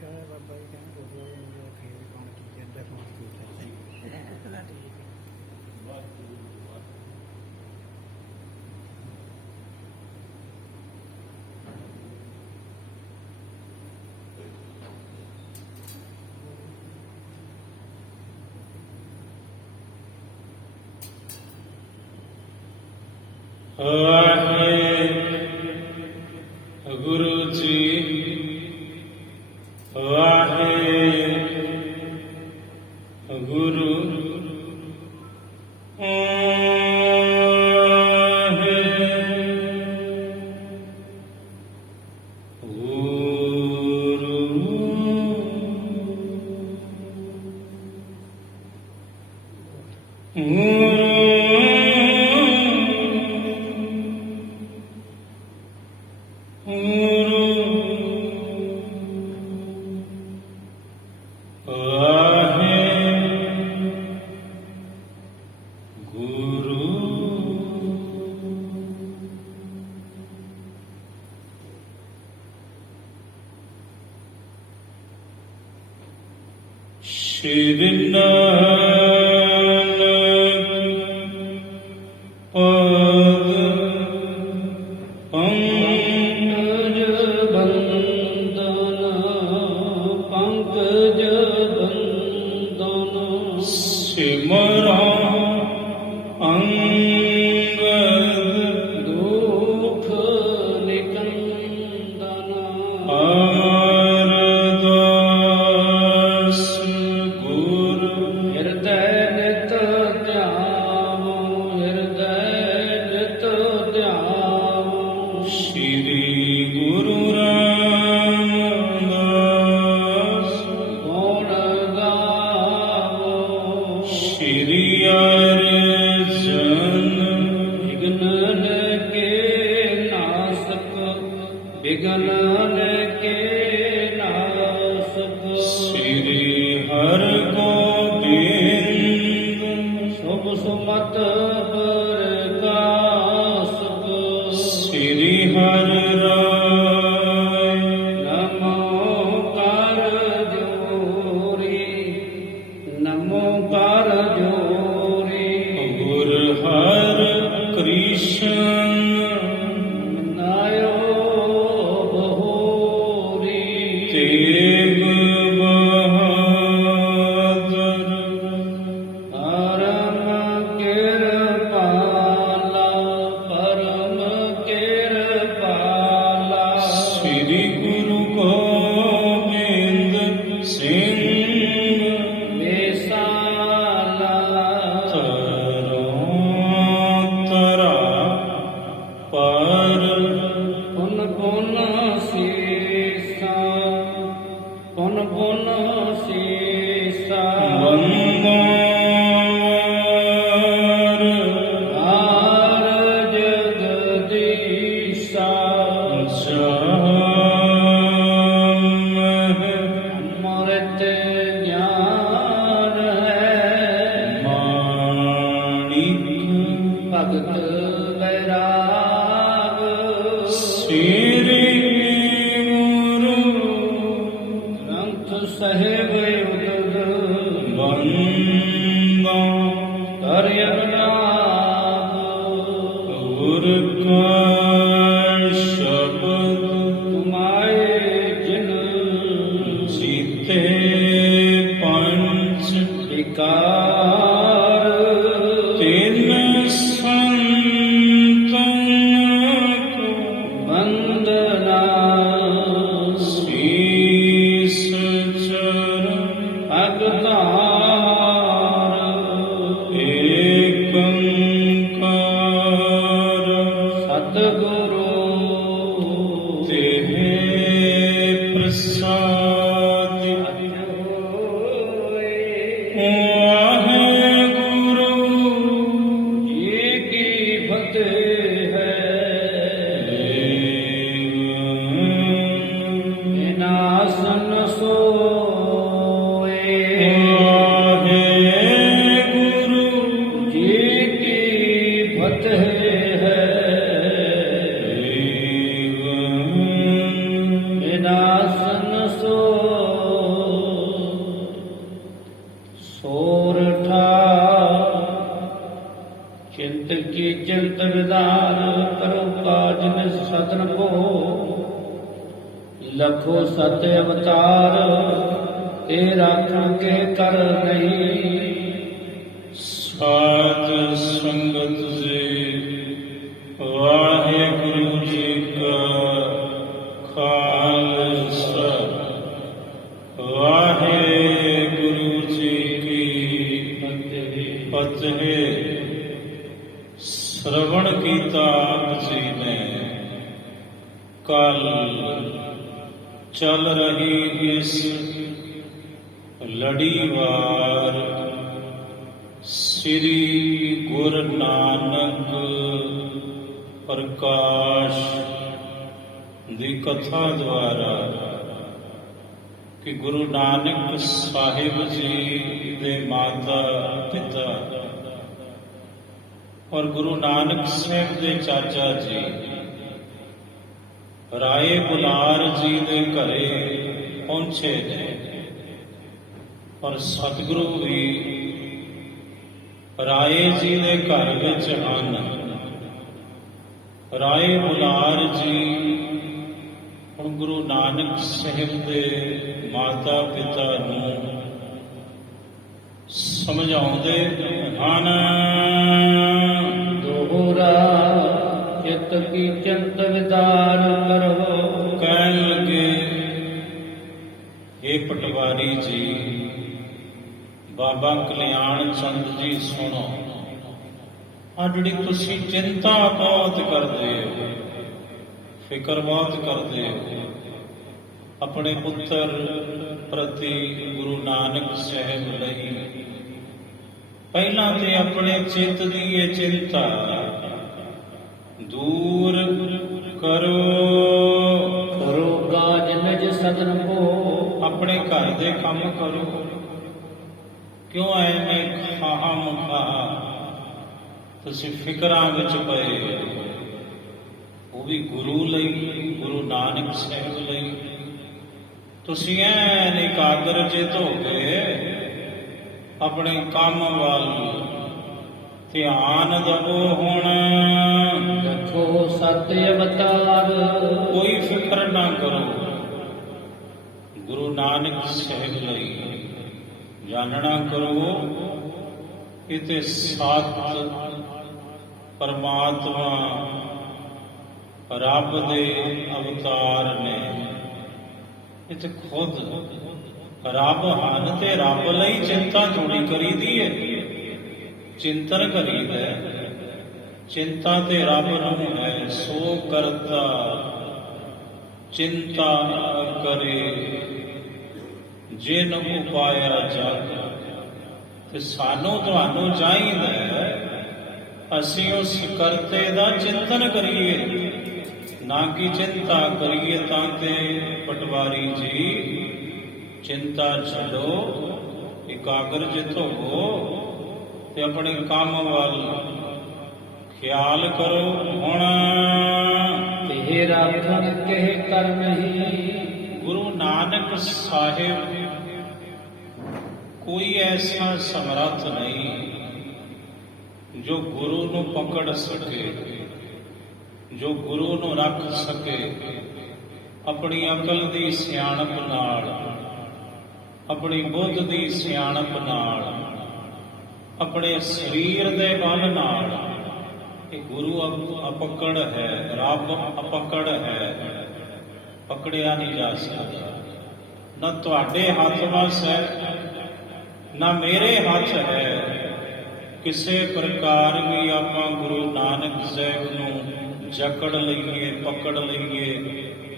ਕਹਿੰਦਾ ਬਾਬਾ ਜੀ ਕਹਿੰਦਾ ਗੁਰਦੁਆਰੇ ਨੂੰ ਜਾ ਕੇ ਕੌਣ ਕੀ ਕਹਿੰਦਾ ਕੌਣ ਕੀ ਕਰਦਾ ਠੀਕ ਗੁਰੂ ਜੀ ਵਾਹਿਗੁਰੂ ਸ਼੍ਰੀ ਨਾਨਕ ਪਾਦ ਪੰਕਜ ਬੰਦਨ ਪੰਕਜ ਬੰਦਨ ਸਿਮਰਾਂ ਅੰਗਦ ਦੁਖ ਨਿਕੰਦਨ ਵਿਗਨ ਕੇ ਨਾਸਕ ਸ੍ਰੀ ਹਰਿ ਗੋਬਿੰਦ ਸੁਭ ਸੁਮਤ ਪ੍ਰਕਾਸ਼ਕ ਸ੍ਰੀ ਹਰਿ ਰਾਇ ਨਮੋ ਕਰ ਜੋਰੀ ਨਮੋ ਕਰ ਜੋਰੀ ਗੁਰ ਹਰਿ ਕ੍ਰਿਸ਼ਨ ਸਾਹਿਬ ਉਦਦ ਬੰਦਾ ਤਰਿਆਬ ਗੁਰ ਕਾ ਸ਼ਬਦ ਤੁਮਾਏ ਜਿਨ ਸੀਤੇ ਪੰਚ ਵਿਕਾਰ ਤਿਨ ਸੰਤਨ ਕੋ ਬੰਦਨਾ Nasan so ਲਖੋ ਸਤ ਅਵਤਾਰ ਇਹ ਰਾਖਣ ਕੇ ਕਰ ਨਹੀਂ। ਸਾਧ ਸੰਗਤ ਜੀ ਵਾਹਿਗੁਰੂ ਜੀ ਕਾ ਖਾਲਸਾ ਵਾਹਿਗੁਰੂ ਜੀ ਕੀ ਫਤਿਹ। ਸ਼੍ਰਵਣ ਕੀਤਾ ਆਪ ਜੀ ਨੇ ਕੱਲ ਚੱਲ ਰਹੀ ਇਸ ਲੜੀਵਾਰ ਸ੍ਰੀ ਗੁਰੂ ਨਾਨਕ ਪ੍ਰਕਾਸ਼ ਦੀ ਕਥਾ ਦੁਆਰਾ ਕਿ ਗੁਰੂ ਨਾਨਕ ਸਾਹਿਬ ਜੀ ਦੇ ਮਾਤਾ ਪਿਤਾ ਔਰ ਗੁਰੂ ਨਾਨਕ ਸਾਹਿਬ ਦੇ ਚਾਚਾ ਜੀ ਰਾਏ ਬੁਲਾਰ ਜੀ ਦੇ ਘਰੇ ਪਹੁੰਚੇ ਨੇ ਔਰ ਸਤਿਗੁਰੂ ਵੀ ਰਾਏ ਜੀ ਦੇ ਘਰ ਵਿੱਚ ਹਨ। ਰਾਏ ਬੁਲਾਰ ਜੀ ਹੁਣ ਗੁਰੂ ਨਾਨਕ ਸਾਹਿਬ ਦੇ ਮਾਤਾ ਪਿਤਾ ਨੂੰ ਸਮਝਾਉਂਦੇ ਹਨ। ਦੋਹਰਾ ਚਿਤ ਕੀ ਚਿੰਤ ਵਿਦਾਰ ਕਰੋ। ਕਹਿਣ ਲੱਗੇ, ਇਹ ਪਟਵਾਰੀ ਜੀ ਬਾਬਾ ਕਲਿਆਣ ਚੰਦ ਜੀ ਸੁਣੋ, ਆ ਜਿਹੜੀ ਤੁਸੀਂ ਚਿੰਤਾ ਬਹੁਤ ਕਰਦੇ ਹੋ, ਫਿਕਰ ਬਹੁਤ ਕਰਦੇ ਹੋ ਆਪਣੇ ਪੁੱਤਰ ਪ੍ਰਤੀ ਗੁਰੂ ਨਾਨਕ ਸਾਹਿਬ ਲਈ, ਪਹਿਲਾਂ ਤੇ ਆਪਣੇ ਚਿੱਤ ਦੀ ਇਹ ਚਿੰਤਾ ਦੂਰ ਕਰੋ। ਕਰੋ ਕਾਜ ਨਿਜ ਸਦਨ ਕੋ, ਆਪਣੇ ਘਰ ਦੇ ਕੰਮ ਕਰੋ। ਕਿਉਂ ਐਵੇਂ ਖਾਮ ਖਾ ਤੁਸੀਂ ਫਿਕਰਾਂ ਵਿੱਚ ਪਏ, ਉਹ ਵੀ ਗੁਰੂ ਲਈ, ਗੁਰੂ ਨਾਨਕ ਸਾਹਿਬ ਲਈ। ਤੁਸੀਂ ਐਨ ਇਕਾਗਰ ਚਿਤ ਹੋ ਗਏ, ਆਪਣੇ ਕੰਮ ਵੱਲ ਧਿਆਨ ਦਵੋ। ਹੁਣ ਰੱਖੋ ਸਤ ਅਵਤਾਰ, ਕੋਈ ਫਿਕਰ ਨਾ ਕਰੋ। ਗੁਰੂ ਨਾਨਕ ਸਾਹਿਬ ਲਈ ਜਾਣਨਾ ਕਰੋ, ਇਹ ਤੇ ਸਤ ਪਰਮਾਤਮਾ ਰੱਬ ਦੇ ਅਵਤਾਰ ਨੇ। ਇਹ ਤੇ ਖੁਦ ਰੱਬ ਹਨ ਤੇ ਰੱਬ ਲਈ ਚਿੰਤਾ ਥੋੜੀ ਕਰੀਦੀ ਹੈ, ਚਿੰਤਨ ਕਰੀਦਾ। ਚਿੰਤਾ ਤੇ ਰੱਬ ਨੂੰ ਹੈ, ਸੋ ਕਰਤਾ ਚਿੰਤਾ ਕਰੇ ਜਿਨ ਉਪਾਇਆ ਜਗ। ਤੇ ਸਾਨੂੰ ਤੁਹਾਨੂੰ ਚਾਹੀਦਾ ਅਸੀਂ ਉਸ ਕਰਤੇ ਦਾ ਚਿੰਤਨ ਕਰੀਏ, ਨਾ ਕਿ ਚਿੰਤਾ ਕਰੀਏ। ਤਾਂ ਤੇ ਪਟਵਾਰੀ ਜੀ ਚਿੰਤਾ ਛੱਡੋ, ਇਕਾਗਰ ਚਿਤ ਹੋਵੋ ਤੇ ਆਪਣੇ ਕੰਮ ਵੱਲ ਖਿਆਲ ਕਰੋ। ਹੁਣ ਇਹ ਰਾਖਣ ਕਹਿ ਕਰ ਨਹੀਂ। ਗੁਰੂ ਨਾਨਕ ਸਾਹਿਬ ਕੋਈ ਐਸਾ ਸਮਰੱਥ ਨਹੀਂ ਜੋ ਗੁਰੂ ਨੂੰ ਪਕੜ ਸਕੇ, ਜੋ ਗੁਰੂ ਨੂੰ ਰੱਖ ਸਕੇ ਆਪਣੀ ਅਕਲ ਦੀ ਸਿਆਣਪ ਨਾਲ, ਆਪਣੀ ਬੁੱਧ ਦੀ ਸਿਆਣਪ ਨਾਲ, ਆਪਣੇ ਸਰੀਰ ਦੇ ਬਲ ਨਾਲ। ਇਹ ਗੁਰੂ ਅਪਕੜ ਹੈ, ਰੱਬ ਅਪਕੜ ਹੈ, ਪਕੜਿਆ ਨਹੀਂ ਜਾ ਸਕਦਾ। ਨਾ ਤੁਹਾਡੇ ਹੱਥ ਵੱਸ ਹੈ, ਨਾ ਮੇਰੇ ਹੱਥ ਹੈ। ਕਿਸੇ ਪ੍ਰਕਾਰ ਵੀ ਆਪਾਂ ਗੁਰੂ ਨਾਨਕ ਸਾਹਿਬ ਨੂੰ ਜਕੜ ਲਈਏ, ਪਕੜ ਲਈਏ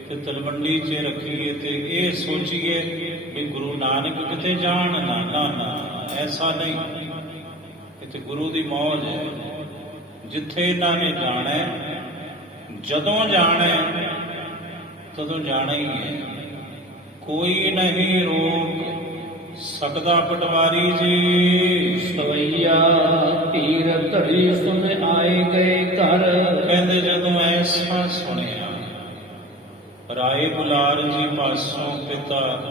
ਤੇ ਤਲਵੰਡੀ 'ਚ ਰੱਖੀਏ ਤੇ ਇਹ ਸੋਚੀਏ ਵੀ ਗੁਰੂ ਨਾਨਕ ਕਿਤੇ ਜਾਣ ਨਾ, ਨਾ ਨਾ, ਐਸਾ ਨਹੀਂ। ਇਹ ਤੇ ਗੁਰੂ ਦੀ ਮੌਜ ਹੈ। ਜਿੱਥੇ ਇਹਨਾਂ ਨੇ ਜਾਣਾ, ਜਦੋਂ ਜਾਣਾ ਤਦੋਂ ਜਾਣਾ ਹੀ ਹੈ, ਕੋਈ ਨਹੀਂ ਰੋਕ ਸਕਦਾ। ਪਟਵਾਰੀ ਜੀ ਸਵਈਆ ਧੀਰ ਧੜੀ ਸੁਣ ਆਏ ਗਏ ਘਰ। ਕਹਿੰਦੇ ਜਦੋਂ ਐਸਾ ਸੁਣਿਆ, ਰਾਏ ਬੁਲਾਰ ਜੀ ਪਾਸੋਂ ਪਿਤਾ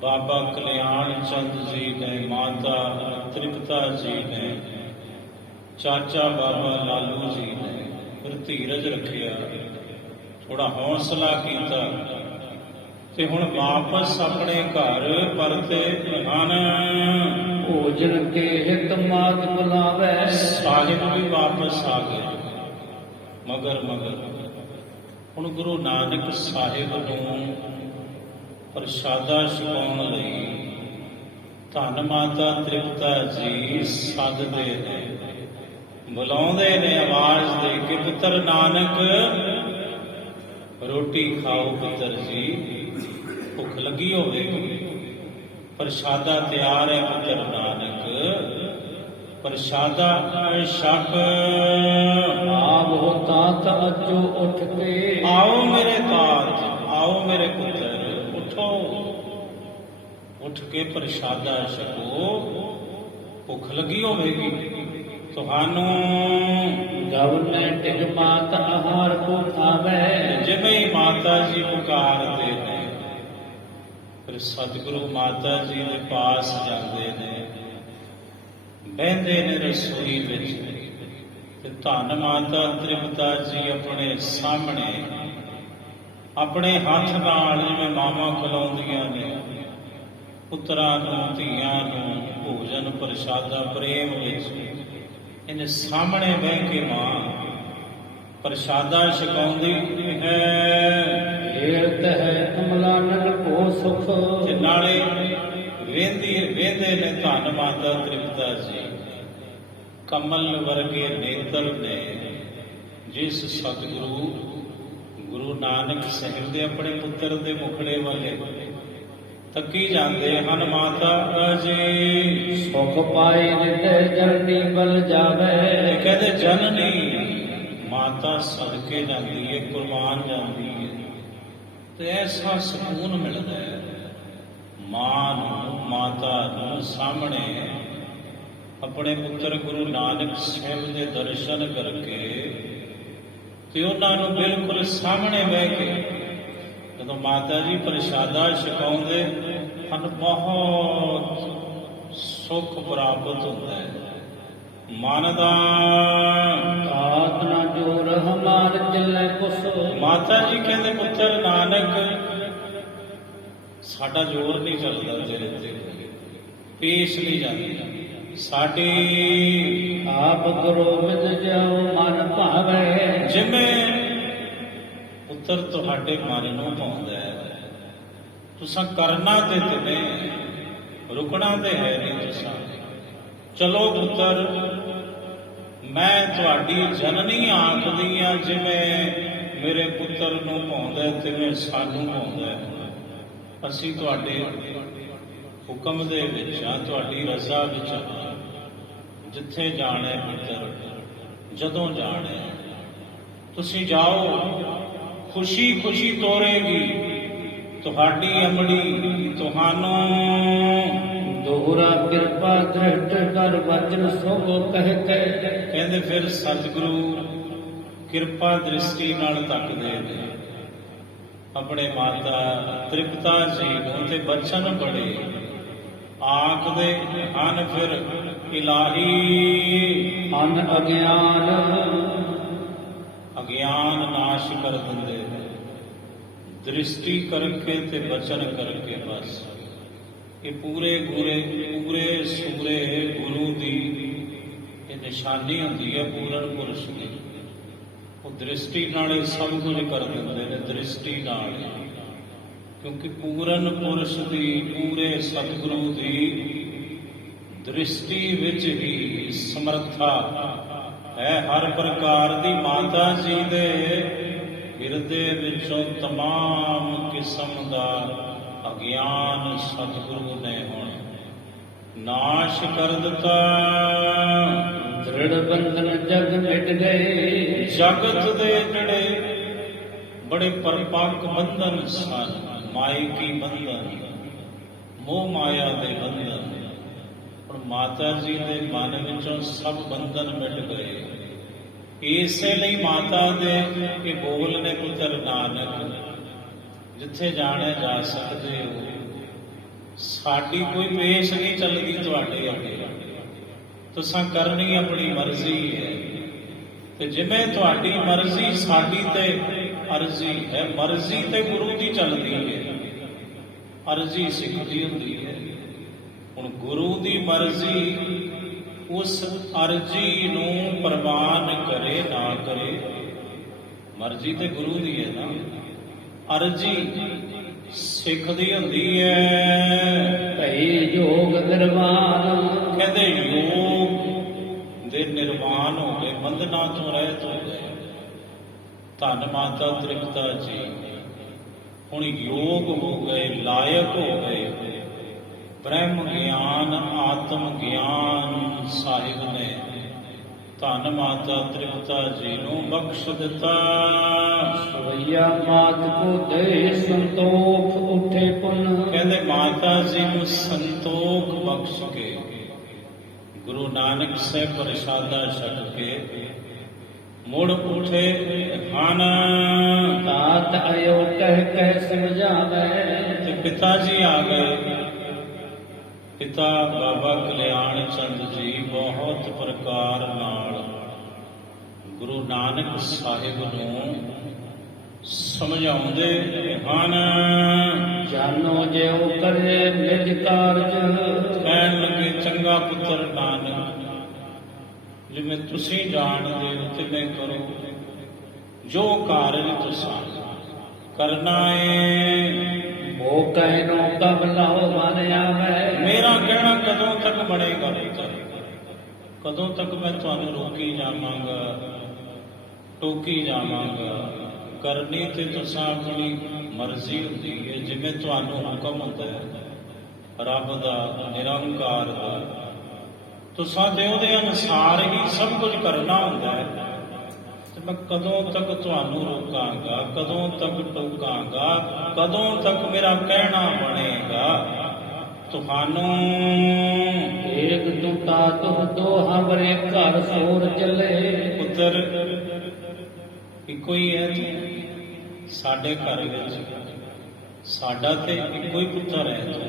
ਬਾਬਾ ਕਲਿਆਣ ਚੰਦ ਜੀ ਨੇ, ਮਾਤਾ ਤ੍ਰਿਪਤਾ ਜੀ ਨੇ, ਚਾਚਾ ਬਾਬਾ ਲਾਲੂ ਜੀ ਨੇ ਫਿਰ ਧੀਰਜ ਰੱਖਿਆ, ਥੋੜਾ ਹੌਸਲਾ ਕੀਤਾ। ਤੇ ਹੁਣ ਵਾਪਸ ਆਪਣੇ ਘਰ ਪਰਤੇ ਹਨ। ਭੋਜਨ ਕੇ ਹਿਤ ਮਾਤ ਬੁਲਾਵੇ, ਸਾਹਿਬ ਵੀ ਵਾਪਸ ਆ ਗਏ ਮਗਰ ਹੁਣ ਗੁਰੂ ਨਾਨਕ ਸਾਹਿਬ ਨੂੰ ਪ੍ਰਸ਼ਾਦਾ ਛਕਾਉਣ ਲਈ ਧੰਨ ਮਾਤਾ ਤ੍ਰਿਪਤਾ ਜੀ ਸੱਦਦੇ ਨੇ, ਬੁਲਾਉਂਦੇ ਨੇ ਆਵਾਜ਼ ਦੇ ਕੇ, ਪੁੱਤਰ ਨਾਨਕ ਰੋਟੀ ਖਾਓ ਪੁੱਤਰ ਜੀ, ਭੁੱਖ ਲੱਗੀ ਹੋਵੇਗੀ, ਪ੍ਰਸ਼ਾਦਾ ਤਿਆਰ ਹੈ ਪੁੱਤਰ ਨਾਨਕ, ਪ੍ਰਸ਼ਾਦਾ ਛਕ। ਆਵੋ ਤਾਤ ਅਜੋ ਉੱਠ ਕੇ, ਆਓ ਮੇਰੇ ਤਾਤ, ਆਓ ਮੇਰੇ ਪੁੱਤਰ, ਉਠੋ, ਉੱਠ ਕੇ ਪ੍ਰਸ਼ਾਦਾ ਛਕੋ, ਭੁੱਖ ਲੱਗੀ ਹੋਵੇਗੀ ਤੁਹਾਨੂੰ। ਗਵਨੇ ਟਿਕ ਮਾਤ ਆਹਾਰ ਕੋ ਖਾਵੇ, ਜਿਵੇਂ ਹੀ ਮਾਤਾ ਜੀ ਪੁਕਾਰਦੇ ਨੇ, ਫਿਰ ਸਤਿਗੁਰੂ ਮਾਤਾ ਜੀ ਦੇ ਪਾਸ ਜਾਂਦੇ ਨੇ, ਬਹਿੰਦੇ ਨੇ ਰਸੋਈ ਵਿੱਚ, ਤੇ ਧੰਨ ਮਾਤਾ ਤ੍ਰਿਪਤਾ ਜੀ ਆਪਣੇ ਸਾਹਮਣੇ ਆਪਣੇ ਹੱਥ ਨਾਲ, ਜਿਵੇਂ ਮਾਵਾਂ ਖਿਲਾਉਂਦੀਆਂ ਨੇ ਪੁੱਤਰਾਂ ਨੂੰ ਧੀਆਂ ਨੂੰ ਭੋਜਨ ਪ੍ਰਸ਼ਾਦਾ ਪ੍ਰੇਮ ਵਿੱਚ, ਇਹਨੇ ਸਾਹਮਣੇ ਬਹਿ ਕੇ ਮਾਂ ਪ੍ਰਸ਼ਾਦਾ ਛਕਾਉਂਦੀ ਹੈ। ਏਤ ਹੈ ਅਮਲਾਨਨ ਕੋ ਸੁਖ, ਤੇ ਨਾਲੇ ਵੇਂਦੇ ਨੇ ਧੰਨ ਮਾਤਾ ਤ੍ਰਿਪਤਾ ਜੀ, ਕਮਲ ਵਰਗੇ ਨੇਤਰ ਨੇ ਜਿਸ ਸਤਿਗੁਰੂ ਗੁਰੂ ਨਾਨਕ ਸਾਹਿਬ ਦੇ ਆਪਣੇ ਪੁੱਤਰ ਦੇ ਮੁਖੜੇ ਵਾਲੇ ਤੱਕੀ ਜਾਂਦੇ ਹਨ। ਮਾਤਾ ਜੀ ਸੁਖ ਪਾਏ ਜਿਤੇ ਜਰਨੀ ਬਲ ਜਾਵੇ, ਇਹ ਕਹਿੰਦੇ ਜਨਨੀ ਮਾਤਾ ਸਦਕੇ ਜਾਂਦੀ ਹੈ, ਕੁਰਬਾਨ ਜਾਂਦੀ ਹੈ, ਤੇ ਐਸਾ ਸਕੂਨ ਮਿਲਦਾ ਹੈ ਮਾਂ ਨੂੰ, ਮਾਤਾ ਨੂੰ ਸਾਹਮਣੇ ਆਪਣੇ ਪੁੱਤਰ ਗੁਰੂ ਨਾਨਕ ਸਾਹਿਬ ਦੇ ਦਰਸ਼ਨ ਕਰਕੇ, ਤੇ ਉਹਨਾਂ ਨੂੰ ਬਿਲਕੁਲ ਸਾਹਮਣੇ ਬਹਿ ਕੇ ਜਦੋਂ ਮਾਤਾ ਜੀ ਪ੍ਰਸ਼ਾਦਾ ਛਕਾਉਂਦੇ ਹਨ, ਬਹੁਤ ਸੁੱਖ ਪ੍ਰਾਪਤ ਹੁੰਦਾ ਹੈ ਮਨ ਦਾ। ਆਤ ਨਾ ਜੋਰ ਹਮਾਰ ਚੱਲੇ ਕੁਸ, ਮਾਤਾ ਜੀ ਕਹਿੰਦੇ ਪੁੱਤਰ ਨਾਨਕ ਸਾਡਾ ਜ਼ੋਰ ਨਹੀਂ ਚੱਲਦਾ ਤੇਰੇ ਤੇ, ਪੇਸ਼ ਨਹੀਂ ਜਾਂਦੀ ਸਾਡੀ, ਆਪ ਕਰੋ ਮਿਲ ਜਾਓ ਮਨ ਭਾਵੇ, ਜਿਵੇਂ ਪੁੱਤਰ ਤੁਹਾਡੇ ਮਨ ਨੂੰ ਪਾਉਂਦਾ ਹੈ, ਤੁਸਾਂ ਕਰਨਾ ਤੇ ਤਿਵੇਂ, ਰੁਕਣਾ ਤੇ ਹੈ ਨਹੀਂ ਤੁਸਾਂ। ਚਲੋ ਪੁੱਤਰ ਮੈਂ ਤੁਹਾਡੀ ਜਨਨੀ ਆਖਦੀ ਆ, ਜਿਵੇਂ ਮੇਰੇ ਪੁੱਤਰ ਨੂੰ ਪਾਉਂਦਾ ਤਿਵੇਂ ਸਾਨੂੰ ਪਾਉਂਦਾ ਹੈ, ਅਸੀਂ ਤੁਹਾਡੇ ਹੁਕਮ ਦੇ ਵਿੱਚ ਆ, ਤੁਹਾਡੀ ਰਜ਼ਾ ਵਿੱਚ ਆ, ਜਿੱਥੇ ਜਾਣਾ ਪੁੱਤਰ, ਜਦੋਂ ਜਾਣਾ ਤੁਸੀਂ ਜਾਓ, ਖੁਸ਼ੀ ਖੁਸ਼ੀ ਤੋਰੇਗੀ ਤੁਹਾਡੀ ਅਮੜੀ ਤੁਹਾਨੂੰ। ਦੋਹਰਾ ਕਿਰਪਾ ਦ੍ਰਿਸ਼ਟ ਕਰ ਵਚਨ ਸੋ ਕਹਿ ਕੇ, ਕਹਿੰਦੇ ਫਿਰ ਸਤਿਗੁਰੂ ਕਿਰਪਾ ਦ੍ਰਿਸ਼ਟੀ ਨਾਲ ਤੱਕਦੇ ਨੇ ਆਪਣੇ ਮਾਤਾ ਤ੍ਰਿਪਤਾ ਜੀ ਨੂੰ, ਤੇ ਬਚਨ ਬੜੇ ਆਖਦੇ ਹਨ ਫਿਰ ਇਲਾਹੀ, ਅਨ ਅਗਿਆਨ ਨਾਸ਼ ਕਰ ਦਿੰਦੇ ਨੇ, ਦ੍ਰਿਸ਼ਟੀ ਕਰਕੇ ਤੇ ਬਚਨ ਕਰਕੇ। ਬਸ ਇਹ ਪੂਰੇ ਸੂਰੇ ਗੁਰੂ ਦੀ ਇਹ ਨਿਸ਼ਾਨੀ ਹੁੰਦੀ ਹੈ ਪੂਰਨ ਪੁਰਸ਼ ਦੀ, ਉਹ ਦ੍ਰਿਸ਼ਟੀ ਨਾਲ ਹੀ ਸਭ ਕੁਝ ਕਰ ਦਿੰਦੇ ਨੇ, ਦ੍ਰਿਸ਼ਟੀ ਨਾਲ, ਕਿਉਂਕਿ ਪੂਰਨ ਪੁਰਸ਼ ਦੀ, ਪੂਰੇ ਸਤਿਗੁਰੂ ਦੀ ਦ੍ਰਿਸ਼ਟੀ ਵਿੱਚ ਹੀ ਸਮਰੱਥਾ ਹੈ ਹਰ ਪ੍ਰਕਾਰ ਦੀ। ਮਾਤਾ ਜੀ ਦੇ ਹਿਰਦੇ ਵਿੱਚੋਂ ਤਮਾਮ ਕਿਸਮ ਦਾ ਅਗਿਆਨ ਸਤਿਗੁਰੂ ਨੇ ਹੁਣ ਨਾਸ਼ ਕਰ ਦਿੱਤਾ। ਦ੍ਰਿੜ ਬੰਧਨ ਜਗ ਮਿਟ ਗਏ, ਜਗਤ ਦੇ ਜਿਹੜੇ ਬੜੇ ਪਰਪੱਕ ਬੰਧਨ ਸਨ, ਮਾਇਕੀ ਬੰਧਨ, ਮੋਹ ਮਾਇਆ ਦੇ ਬੰਧਨ, ਹੁਣ ਮਾਤਾ ਜੀ ਦੇ ਮਨ ਵਿੱਚੋਂ ਸਭ ਬੰਧਨ ਮਿਟ ਗਏ। ਇਸੇ ਲਈ ਮਾਤਾ ਦੇ ਇਹ ਬੋਲ ਨੇ, ਪੁੱਤਰ ਨਾਨਕ ਜਿੱਥੇ ਜਾਣਾ ਜਾ ਸਕਦੇ ਹੋ, ਸਾਡੀ ਕੋਈ ਪੇਸ਼ ਨਹੀਂ ਚੱਲਦੀ ਤੁਹਾਡੇ ਅੱਗੇ, ਤੁਸਾਂ ਕਰਨੀ ਆਪਣੀ ਮਰਜ਼ੀ ਹੈ, ਤੇ ਜਿਵੇਂ ਤੁਹਾਡੀ ਮਰਜ਼ੀ ਸਾਡੀ ਤੇ ਅਰਜ਼ੀ ਹੈ, ਮਰਜ਼ੀ ਤੇ ਗੁਰੂ ਦੀ ਚੱਲਦੀ ਹੈ, ਅਰਜ਼ੀ ਸਿੱਖ ਦੀ ਹੁੰਦੀ ਹੈ। ਹੁਣ ਗੁਰੂ ਦੀ ਮਰਜ਼ੀ ਉਸ ਅਰਜ਼ੀ ਨੂੰ ਪ੍ਰਵਾਨ ਕਰੇ ਨਾ ਕਰੇ, ਮਰਜ਼ੀ ਤੇ ਗੁਰੂ ਦੀ ਹੈ ਨਾ, ਅਰਜ਼ੀ ਸਿੱਖ ਦੀ ਹੁੰਦੀ ਹੈ। ਭਈ ਜੋਗ ਨਿਰਵਾਣ, ਕਹਿੰਦੇ ਯੋਗ ਦੇ ਨਿਰਵਾਣ ਹੋ ਗਏ, ਬੰਧਨਾਂ ਤੋਂ ਰਹਿਤ ਹੋ ਗਏ। ਧੰਨ ਮਾਤਾ ਤ੍ਰਿਪਤਾ ਜੀ ਹੁਣ ਯੋਗ ਹੋ ਗਏ, ਲਾਇਕ ਹੋ ਗਏ। ਬ੍ਰਹਮ ਗਿਆਨ, ਆਤਮ ਗਿਆਨ ਸਾਹਿਬ ਨੇ ਧੰਨ ਮਾਤਾ ਤ੍ਰਿਪਤਾ ਜੀ ਨੂੰ ਬਖਸ਼ ਦਿੱਤਾ। ਸਵਈਆ ਮਾਤ ਕੋ ਦੇ ਸੰਤੋਖ ਉਠੇ ਪੁਨ, ਕਹਿੰਦੇ ਮਾਤਾ ਜੀ ਨੂੰ ਸੰਤੋਖ ਬਖਸ਼ ਕੇ ਗੁਰੂ ਨਾਨਕ ਸਾਹਿਬ ਪ੍ਰਸ਼ਾਦਾ ਛਕ ਕੇ ਮੁੜ ਉਠੇ ਹਨ। ਤਾਤ ਆਇਓ ਕਹਿ ਕਹਿ ਸਮਝਾਵੇ, ਤੇ ਪਿਤਾ ਜੀ ਆ ਗਏ। ਪਿਤਾ ਬਾਬਾ ਕਲਿਆਣ ਚੰਦ ਜੀ ਬਹੁਤ ਪ੍ਰਕਾਰ ਨਾਲ ਗੁਰੂ ਨਾਨਕ ਸਾਹਿਬ ਨੂੰ ਸਮਝਾਉਂਦੇ ਹਨ। ਜਾਨੋ ਜਿਉ ਕਰੇ ਨਿਜ ਕਾਰਜ, ਕਹਿਣ ਲੱਗੇ ਚੰਗਾ ਪੁੱਤਰ ਨਾਨਕ, ਜਿਵੇਂ ਤੁਸੀਂ ਜਾਣਦੇ ਹੋ ਤਿਵੇਂ ਕਰੋ, ਜੋ ਕਾਰਜ ਤੁਸੀਂ ਕਰਨਾ ਏ। ਉਹ ਕਹਿਨੋ ਕਬ ਲਾਓ ਮਨ ਆਵੇ, ਮੇਰਾ ਕਹਿਣਾ ਕਦੋਂ ਤੱਕ ਬਣੇਗਾ ਪੁੱਤਰ? ਕਦੋਂ ਤੱਕ ਮੈਂ ਤੁਹਾਨੂੰ ਰੋਕੀ ਜਾਵਾਂਗਾ, ਟੋਕੀ ਜਾਵਾਂਗਾ? ਕਰਨੀ ਤੇ ਤੁਸੀਂ ਆਪਣੀ ਮਰਜ਼ੀ ਹੁੰਦੀ ਹੈ, ਜਿਵੇਂ ਤੁਹਾਨੂੰ ਹੁਕਮ ਹੁੰਦਾ ਹੈ ਰੱਬ ਦਾ, ਨਿਰੰਕਾਰ ਦਾ। ਤੁਸੀਂ ਤੇ ਉਹਦੇ ਅਨੁਸਾਰ ਹੀ ਸਭ ਕੁਝ ਕਰਨਾ ਹੁੰਦਾ ਹੈ। ਤੇ ਮੈਂ ਕਦੋਂ ਤੱਕ ਤੁਹਾਨੂੰ ਰੋਕਾਂਗਾ, ਕਦੋਂ ਤੱਕ ਟੋਕਾਂਗਾ, ਕਦੋਂ ਤੱਕ ਮੇਰਾ ਕਹਿਣਾ ਬਣੇਗਾ? ਤੁਹਾਨੂੰ ਏਕ ਟੁੱਟਾ ਤੁਹ ਦੋਹਾਂ ਬਰੇ ਘਰ ਸੋਰ ਚੱਲੇ, ਪੁੱਤਰ ਇੱਕੋ ਹੀ ਹੈ ਤੂੰ ਸਾਡੇ ਘਰ ਵਿੱਚ, ਸਾਡਾ ਤੇ ਇੱਕੋ ਹੀ ਪੁੱਤਰ ਹੈ ਤੂੰ,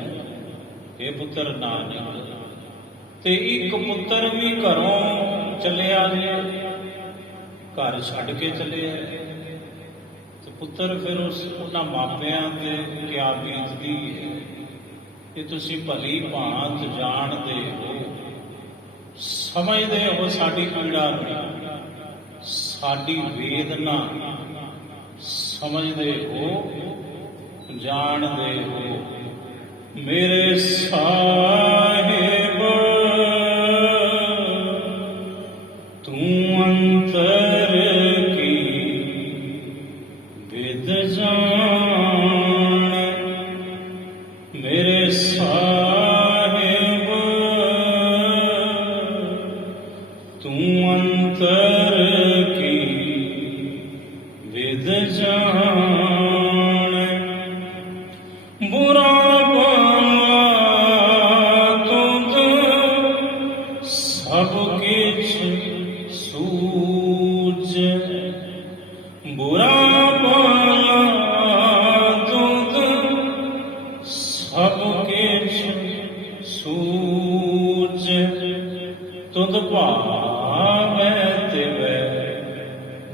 ਇਹ ਪੁੱਤਰ ਨਾਨਕ। ਤੇ ਇੱਕ ਪੁੱਤਰ ਵੀ ਘਰੋਂ ਚੱਲਿਆ ਗਿਆ, ਘਰ ਛੱਡ ਕੇ ਚੱਲਿਆ। ਤੇ ਪੁੱਤਰ ਫਿਰ ਉਹਨਾਂ ਮਾਪਿਆਂ ਤੇ ਕਿਆ ਬੀਤਦੀ ਹੈ, ਇਹ ਤੁਸੀਂ ਭਲੀ ਭਾਂਤ ਜਾਣਦੇ ਹੋ, ਸਮਝਦੇ ਹੋ ਸਾਡੀ ਪੀੜਾ ਨੂੰ, ਸਾਡੀ ਵੇਦਨਾ ਸਮਝਦੇ ਹੋ, ਜਾਣਦੇ ਹੋ। ਮੇਰੇ ਸਾਹਿਬ ਤੂੰ ਅੰਤਰ ਕੀ ਵਿਦ ਜਾਣ, ਮੇਰੇ ਸਾਹਿਬ ਤੂੰ ਅੰਤਰ ਕੀ ਵਿਦ ਜਾਣ। ਬੁਰਾ ਸਭ ਕਿਛ ਸੂਝ, ਬੁਰਾ ਭਲਾ ਤੁਧ ਸਭ ਕਿਛ ਸੂਝ। ਤੁਧ ਭਾਵੈ ਤਿਵੈ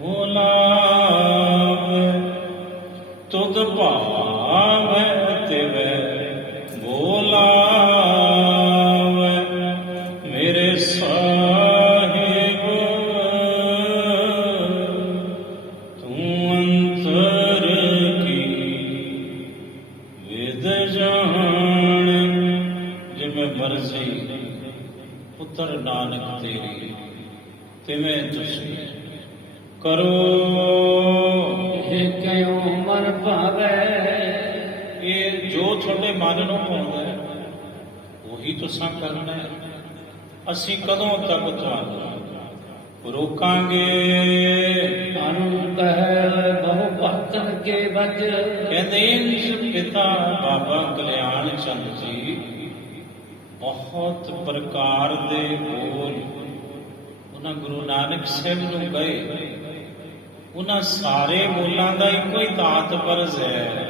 ਬੁਲਾਵੈ, ਤੁਧ ਭਾਵੈ ਤਿਵੈ ਬੁਲਾਵੈ। ਮੇਰੇ ਸਾਹਿਬ ਤੂੰ ਅੰਤਰ ਕੀ ਵਿਦ ਜਾਣ। ਜਿਵੇਂ ਮਰਜ਼ੀ ਪੁੱਤਰ ਨਾਨਕ ਤੇਰੀ, ਤਿਵੇਂ ਤੁਸੀਂ ਕਰੋ। ਇਹ ਕਿਉ ਮਨ ਭਾਵੇ, ਇਹ ਜੋ ਤੁਹਾਡੇ ਮਨ ਨੂੰ ਪਾਉਂਦਾ ਹੈ ਉਹੀ ਤੁਸੀਂ ਕਰਨਾ ਹੈ। ਅਸੀਂ ਕਦੋਂ ਤੱਕ ਤੁਹਾਨੂੰ ਰੋਕਾਂਗੇ? ਅਨੰਤ ਹੈ ਬਹੁ ਭਗਤਨ ਕੇ ਬਚ, ਕਹਿੰਦੇ ਇੰਜ ਪਿਤਾ ਬਾਬਾ ਕਲਿਆਣ ਚੰਦ ਜੀ ਬਹੁਤ ਪ੍ਰਕਾਰ ਦੇ ਬੋਲ ਉਹਨਾਂ ਗੁਰੂ ਨਾਨਕ ਸਾਹਿਬ ਨੂੰ ਗਏ। ਉਹਨਾਂ ਸਾਰੇ ਬੋਲਾਂ ਦਾ ਇੱਕੋ ਹੀ ਤਾਤਪਰਜ ਹੈ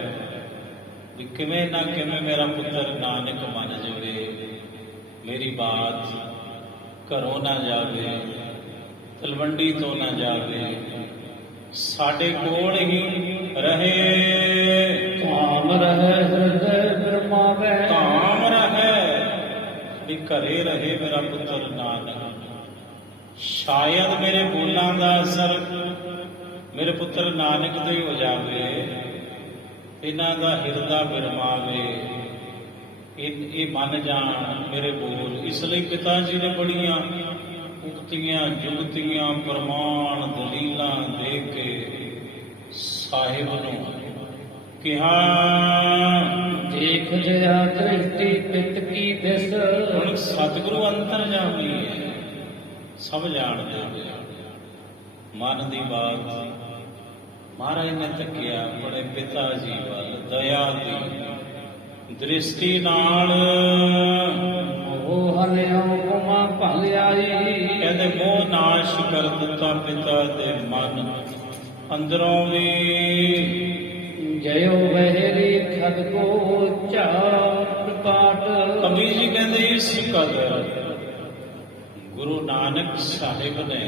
ਵੀ ਕਿਵੇਂ ਨਾ ਕਿਵੇਂ ਮੇਰਾ ਪੁੱਤਰ ਨਾਨਕ ਮੰਨ ਜਾਵੇ, ਮੇਰੀ ਬਾਤ ਘਰੋਂ ਨਾ ਜਾਵੇ, ਤਲਵੰਡੀ ਤੋਂ ਨਾ ਜਾਵੇ, ਸਾਡੇ ਕੋਲ ਹੀ ਰਹੇ। ਧਾਮ ਰਹਿ ਹਿਰਦੈ ਬ੍ਰਹਮ ਘਰੇ ਰਹੇ ਮੇਰਾ ਪੁੱਤਰ ਨਾਨਕ। ਸ਼ਾਇਦ ਮੇਰੇ ਬੋਲਾਂ ਦਾ ਅਸਰ ਮੇਰੇ ਪੁੱਤਰ ਨਾਨਕ ਤੇ ਹੋ ਜਾਵੇ, ਇਹਨਾਂ ਦਾ ਹਿਰਦਾ ਬਿਰਮਾਵੇ, ਇਹ ਮੰਨ ਜਾਣ ਮੇਰੇ ਬੋਲ। ਇਸ ਲਈ ਪਿਤਾ ਜੀ ਨੇ ਬੜੀਆਂ ਉਕਤੀਆਂ ਜੁਗਤੀਆਂ ਪ੍ਰਮਾਣ ਦਲੀਲਾਂ ਦੇ ਕੇ ਸਾਹਿਬ ਨੂੰ ਕਿਹਾ, ਦੇਖ ਜਇਆ ਦ੍ਰਿਸ਼ਟੀ ਪਿਤ ਕੀ ਦਿਸ। ਹੁਣ ਸਤਿਗੁਰੂ ਅੰਤਰਜਾਮੀ ਹੈ, ਸਭ ਜਾਣਦੇ ਨੇ। ਮਨ ਦੀ ਬਾਤ ਮਹਾਰਾਜ ਨੇ ਤੱਕਿਆ ਆਪਣੇ ਪਿਤਾ ਜੀ ਵੱਲ ਦਇਆ ਦੀ ਦ੍ਰਿਸ਼ਟੀ ਨਾਲ। ਉਹ ਹਲਿਓ ਗੁਮਾ ਭਲ ਆਈ। ਕਹਿੰਦੇ ਮੋਹ ਨਾਸ਼ ਕਰ ਦਿੱਤਾ ਪਿਤਾ ਦੇ ਮਨ ਅੰਦਰੋਂ ਵੀ। ਜਯੋ ਵਹਿਰੀ ਖਦ ਕੋ ਝਾਟ ਪਾਟ। ਕਬੀਰ ਜੀ ਕਹਿੰਦੇ ਇਸ ਕਦਰ ਗੁਰੂ ਨਾਨਕ ਸਾਹਿਬ ਨੇ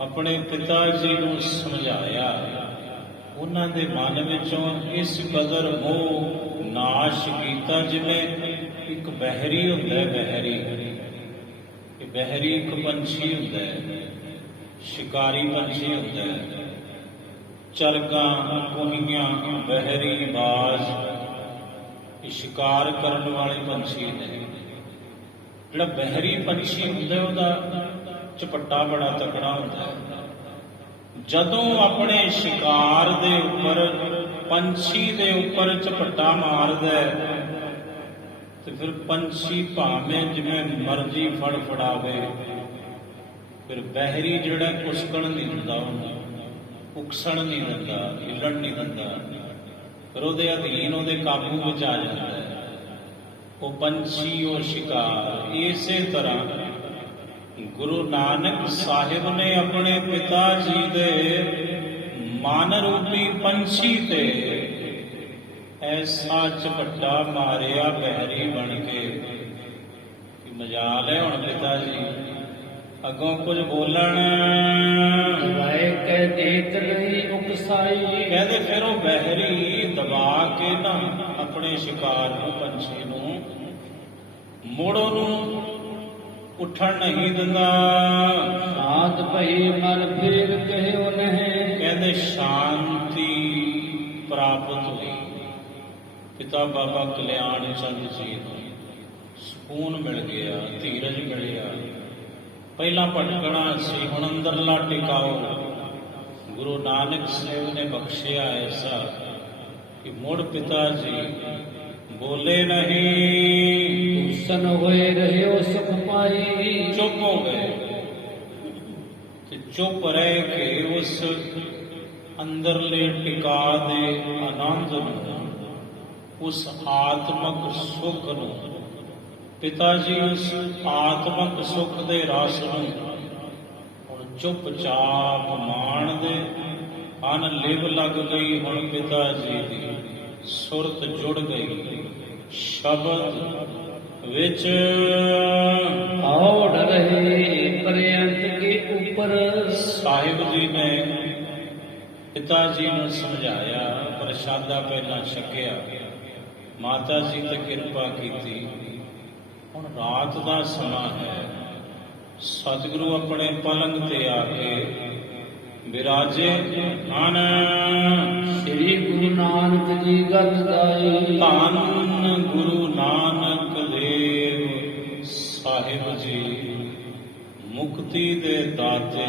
ਆਪਣੇ ਪਿਤਾ ਜੀ ਨੂੰ ਸਮਝਾਇਆ, ਉਹਨਾਂ ਦੇ ਮਨ ਵਿੱਚੋਂ ਇਸ ਕਦਰ ਮੋਹ ਨਾਸ਼ ਕੀਤਾ। ਜਿਵੇਂ ਇੱਕ ਬਹਿਰੀ ਹੁੰਦਾ ਹੈ, ਬਹਿਰੀ ਇੱਕ ਪੰਛੀ ਹੁੰਦਾ ਹੈ, ਸ਼ਿਕਾਰੀ ਪੰਛੀ ਹੁੰਦਾ ਹੈ। ਚਰਗਾਂ, ਕੋਹੀਆਂ, ਬਹਿਰੀ, ਬਾਜ਼ ਇਹ ਸ਼ਿਕਾਰ ਕਰਨ ਵਾਲੇ ਪੰਛੀ ਨੇ। ਜਿਹੜਾ ਬਹਿਰੀ ਪੰਛੀ ਹੁੰਦਾ ਉਹਦਾ ਝਪੱਟਾ ਬੜਾ ਤਕੜਾ ਹੁੰਦਾ ਹੈ। ਜਦੋਂ ਆਪਣੇ ਸ਼ਿਕਾਰ ਦੇ ਉੱਪਰ, ਪੰਛੀ ਦੇ ਉੱਪਰ ਝਪੱਟਾ ਮਾਰਦਾ ਤੇ ਫਿਰ ਪੰਛੀ ਭਾਵੇਂ ਜਿਵੇਂ ਮਰਜ਼ੀ ਫੜਫੜਾਵੇ, ਫਿਰ ਬਹਿਰੀ ਜਿਹੜਾ ਉਸਕਣ ਨਹੀਂ ਦਿੰਦਾ, ਉਹਨੂੰ ਉਕਸਣ ਨਹੀਂ ਦਿੰਦਾ, ਹਿੱਲਣ ਨਹੀਂ ਦਿੰਦਾ, ਫਿਰ ਉਹਦੇ ਅਧੀਨ, ਉਹਦੇ ਕਾਬੂ ਵਿੱਚ ਆ ਜਾਂਦਾ ਹੈ ਉਹ ਪੰਛੀ, ਉਹ ਸ਼ਿਕਾਰ। ਇਸੇ ਤਰ੍ਹਾਂ ਗੁਰੂ ਨਾਨਕ ਸਾਹਿਬ ਨੇ ਆਪਣੇ ਪਿਤਾ ਜੀ ਦੇ ਮਨ ਰੂਪੀ ਪੰਛੀ ਤੇ ਐਸਾ ਝਪੱਟਾ ਮਾਰਿਆ ਬਹਿਰੀ ਬਣ ਕੇ ਕਿ ਮਜਾਲ ਹੈ ਹੁਣ ਪਿਤਾ ਜੀ ਅੱਗੋਂ ਕੁਝ ਬੋਲਣ। ਵਾਏ ਕਹਿ ਦੇਤ ਨਹੀਂ ਉਕਸਾਈ। ਕਹਿੰਦੇ ਫਿਰ ਉਹ ਬਹਿਰੀ ਦਬਾ ਕੇ ਨਾ ਆਪਣੇ ਸ਼ਿਕਾਰ ਨੂੰ, ਪੰਛੀ ਨੂੰ, ਮੁੜ ਉਹਨੂੰ ਉੱਠਣ ਨਹੀਂ ਦਿੰਦਾ। ਸਾਧ ਭਈ ਮਨ ਫੇਰ ਕਹਿਓ ਨਹੀਂ। ਕਹਿੰਦੇ ਸ਼ਾਂਤੀ ਪ੍ਰਾਪਤ ਹੋਈ ਪਿਤਾ ਬਾਬਾ ਕਲਿਆਣ ਚੰਦ ਜੀ ਨੂੰ, ਸਕੂਨ ਮਿਲ ਗਿਆ, ਧੀਰਜ ਮਿਲਿਆ। ਪਹਿਲਾਂ ਭਟਕਣਾ ਸੀ, ਹੁਣ ਅੰਦਰਲਾ ਟਿਕਾਓ ਗੁਰੂ ਨਾਨਕ ਸਾਹਿਬ ਨੇ ਬਖਸ਼ਿਆ ਐਸਾ ਕਿ ਮੁੜ ਪਿਤਾ ਜੀ ਬੋਲੇ ਨਹੀਂ, ਹੁਸਨ ਹੋਏ ਰਹਿਓ ਸੁਖ ਪਾਈ। ਚੁੱਪ ਹੋ ਗਏ ਤੇ ਚੁੱਪ ਰਹਿ ਕੇ ਉਸ ਅੰਦਰਲੇ ਟਿਕਾ ਦੇ ਆਨੰਦ ਨੂੰ, ਉਸ ਆਤਮਕ ਸੁਖ ਨੂੰ, ਪਿਤਾ ਜੀ ਉਸ ਆਤਮਕ ਸੁਖ ਦੇ ਰਸ ਨੂੰ ਹੁਣ ਚੁੱਪਚਾਪ ਮਾਣਦੇ ਹਨ। ਲਿਵ ਲੱਗ ਗਈ ਹੁਣ ਪਿਤਾ ਜੀ ਦੀ, ਸੁਰਤ ਜੁੜ ਗਈ ਸ਼ਬਦ ਵਿੱਚ। ਔੜ ਰਹੇ ਪਰਯੰਤ ਕੇ ਉੱਪਰ। ਸਾਹਿਬ ਜੀ ਨੇ ਪਿਤਾ ਜੀ ਨੂੰ ਸਮਝਾਇਆ, ਪ੍ਰਸ਼ਾਦਾ ਪਹਿਲਾਂ ਛਕਿਆ, ਮਾਤਾ ਜੀ ਤੇ ਕਿਰਪਾ ਕੀਤੀ। ਹੁਣ ਰਾਤ ਦਾ ਸਮਾਂ ਹੈ, ਸਤਿਗੁਰੂ ਆਪਣੇ ਪਲੰਗ ਤੇ ਆ ਕੇ ਬਿਰਾਜੇ ਹਨ। ਸ੍ਰੀ ਗੁਰੂ ਨਾਨਕ ਜੀ ਗੱਲ ਗਾਈ। ਧੰਨ ਗੁਰੂ ਨਾਨਕ ਦੇਵ ਸਾਹਿਬ ਜੀ, ਮੁਕਤੀ ਦੇ ਦਾਤੇ,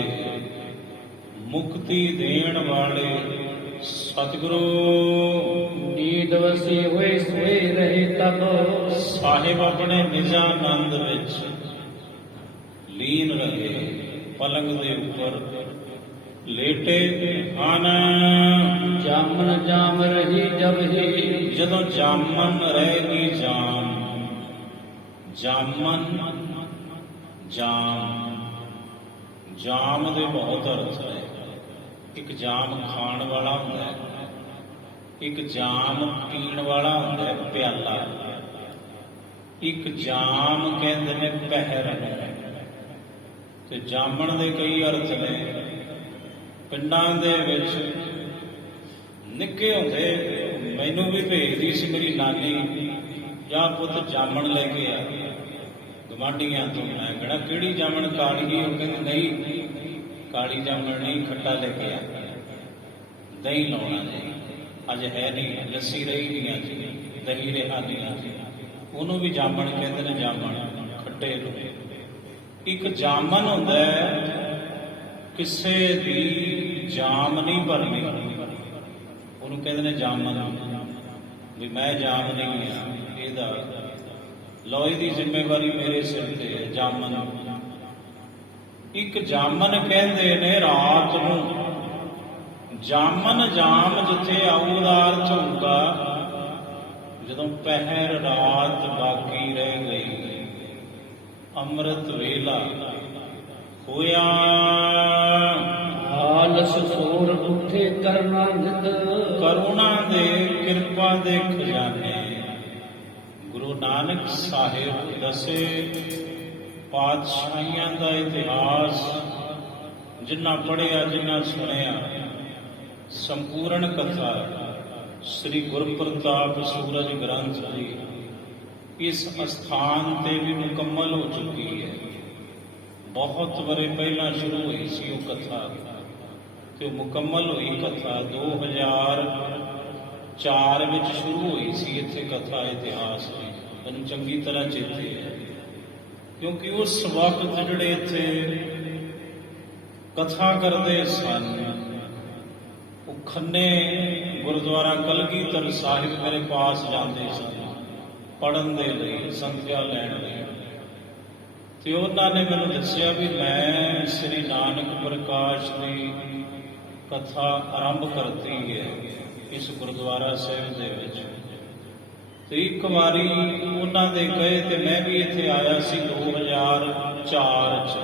ਮੁਕਤੀ ਦੇਣ ਵਾਲੇ ਸਤਿਗੁਰੂ। ਨੀਂਦ ਵਸੀ ਹੋਏ ਸੋਏ ਰਹੇ ਤਬ। ਸਾਹਿਬ ਆਪਣੇ ਨਿਜਾਨੰਦ ਵਿੱਚ ਲੀਨ ਰਹੇ, ਪਲੰਗ ਦੇ ਉੱਪਰ ਲੇਟੇ ਹਨ। ਜਾਮਨ ਜਾਮ ਰਹੀ ਜਬ ਹੀ। ਜਦੋਂ ਜਾਮਨ ਰਹੇਗੀ ਜਾਮ, ਜਾਮਨ ਜਾਮ, ਜਾਮ ਦੇ ਬਹੁਤ ਅਰਥ ਹੈ। ਇੱਕ ਜਾਮ ਖਾਣ ਵਾਲਾ ਹੁੰਦਾ ਹੈ, ਇੱਕ ਜਾਮ ਪੀਣ ਵਾਲਾ ਹੁੰਦਾ ਹੈ ਪਿਆਲਾ, ਇੱਕ ਜਾਮ ਕਹਿੰਦੇ ਨੇ ਪਹਿਰ ਨੂੰ। ਤੇ ਜਾਮਣ ਦੇ ਕਈ ਅਰਥ ਨੇ। ਪਿੰਡਾਂ ਦੇ ਵਿੱਚ ਨਿੱਕੇ ਹੁੰਦੇ ਮੈਨੂੰ ਵੀ ਭੇਜਦੀ ਸੀ ਮੇਰੀ ਨਾਨੀ, ਜਾਂ ਪੁੱਤ ਜਾਮਣ ਲੈ ਕੇ ਆ, ਗਵਾਂਢੀਆਂ ਤੋਂ। ਮੈਂ ਕਿਹੜਾ ਕਿਹੜੀ ਜਾਮਣ ਕਾਲੀ? ਉਹ ਕਹਿੰਦੇ ਨਹੀਂ, ਕਾਲੀ ਜਾਮਣ ਨਹੀਂ, ਖੱਟਾ ਲੈ ਕੇ ਆ, ਦਹੀਂ ਲਾਉਣਾ ਜੀ, ਅੱਜ ਹੈ ਨਹੀਂ, ਲੱਸੀ ਰਹੀ ਨਹੀਂ, ਅੱਜ ਦਹੀਂ ਰਿਹਾ ਨਹੀਂ ਅੱਜ। ਉਹਨੂੰ ਵੀ ਜਾਮਣ ਕਹਿੰਦੇ ਨੇ, ਜਾਮਣ ਖੱਟੇ ਨੂੰ। ਇੱਕ ਜਾਮਨ ਹੁੰਦਾ ਹੈ, ਕਿਸੇ ਦੀ ਜਾਮ ਨਹੀਂ ਭਰਨੀ, ਉਹਨੂੰ ਕਹਿੰਦੇ ਨੇ ਜਾਮਨ, ਵੀ ਮੈਂ ਜਾਮ ਨਹੀਂ ਆ, ਇਹਦਾ ਲੋਹੇ ਦੀ ਜ਼ਿੰਮੇਵਾਰੀ ਮੇਰੇ ਸਿਰ ਤੇ ਹੈ, ਜਾਮਨ। ਇੱਕ ਜਾਮਨ ਕਹਿੰਦੇ ਨੇ ਰਾਤ ਨੂੰ, ਜਾਮਨ ਜਾਮ ਜਿੱਥੇ ਆਊ ਦਾ ਅਰਥ ਹੋਊਗਾ ਜਦੋਂ ਪਹਿਰ ਰਾਤ ਬਾਕੀ ਰਹਿ ਗਈ, ਅੰਮ੍ਰਿਤ ਵੇਲਾ ਹੋਇਆ। ਆਲਸ ਸੋਰ ਉੱਠੇ ਕਰਨਾ ਨਿਤ, ਕਰੁਣਾ ਦੇ ਕਿਰਪਾ ਦੇ ਖਜ਼ਾਨੇ। ਗੁਰੂ ਨਾਨਕ ਸਾਹਿਬ ਦਸੇ ਪਾਤਸ਼ਾਹੀਆਂ ਦਾ ਇਤਿਹਾਸ ਜਿੰਨਾ ਪੜ੍ਹਿਆ, ਜਿੰਨਾ ਸੁਣਿਆ, ਸੰਪੂਰਨ ਕਥਾ ਸ੍ਰੀ ਗੁਰਪ੍ਰਤਾਪ ਸੂਰਜ ਗ੍ਰੰਥ ਜੀ ਇਸ ਅਸਥਾਨ ਤੇ ਵੀ ਮੁਕੰਮਲ ਹੋ ਚੁੱਕੀ ਹੈ। ਬਹੁਤ ਵਰੇ ਪਹਿਲਾਂ ਸ਼ੁਰੂ ਹੋਈ ਸੀ ਉਹ ਕਥਾ, ਤੇ ਮੁਕੰਮਲ ਹੋਈ ਕਥਾ 2004 ਵਿੱਚ ਸ਼ੁਰੂ ਹੋਈ ਸੀ ਇੱਥੇ ਕਥਾ ਇਤਿਹਾਸ ਦੀ। ਮੈਨੂੰ ਚੰਗੀ ਤਰ੍ਹਾਂ ਚੇਤੇ ਹੈ, ਕਿਉਂਕਿ ਉਸ ਵਕਤ ਜਿਹੜੇ ਇੱਥੇ ਕਥਾ ਕਰਦੇ ਸਨ, ਉਹ ਖੰਨੇ ਗੁਰਦੁਆਰਾ ਕਲਗੀਧਰ ਸਾਹਿਬ ਮੇਰੇ ਪਾਸ ਜਾਂਦੇ ਸਨ ਪੜ੍ਹਨ ਦੇ ਲਈ, ਸੰਥਿਆ ਲੈਣ ਲਈ। ਤੇ ਉਹਨਾਂ ਨੇ ਮੈਨੂੰ ਦੱਸਿਆ ਵੀ ਮੈਂ ਸ੍ਰੀ ਨਾਨਕ ਪ੍ਰਕਾਸ਼ ਦੀ ਕਥਾ ਆਰੰਭ ਕਰਤੀ ਹੈ ਇਸ ਗੁਰਦੁਆਰਾ ਸਾਹਿਬ ਦੇ ਵਿੱਚ। ਤੇ ਇੱਕ ਵਾਰੀ ਉਹਨਾਂ ਦੇ ਕਹੇ ਤੇ ਮੈਂ ਵੀ ਇੱਥੇ ਆਇਆ ਸੀ 2004 ਚ।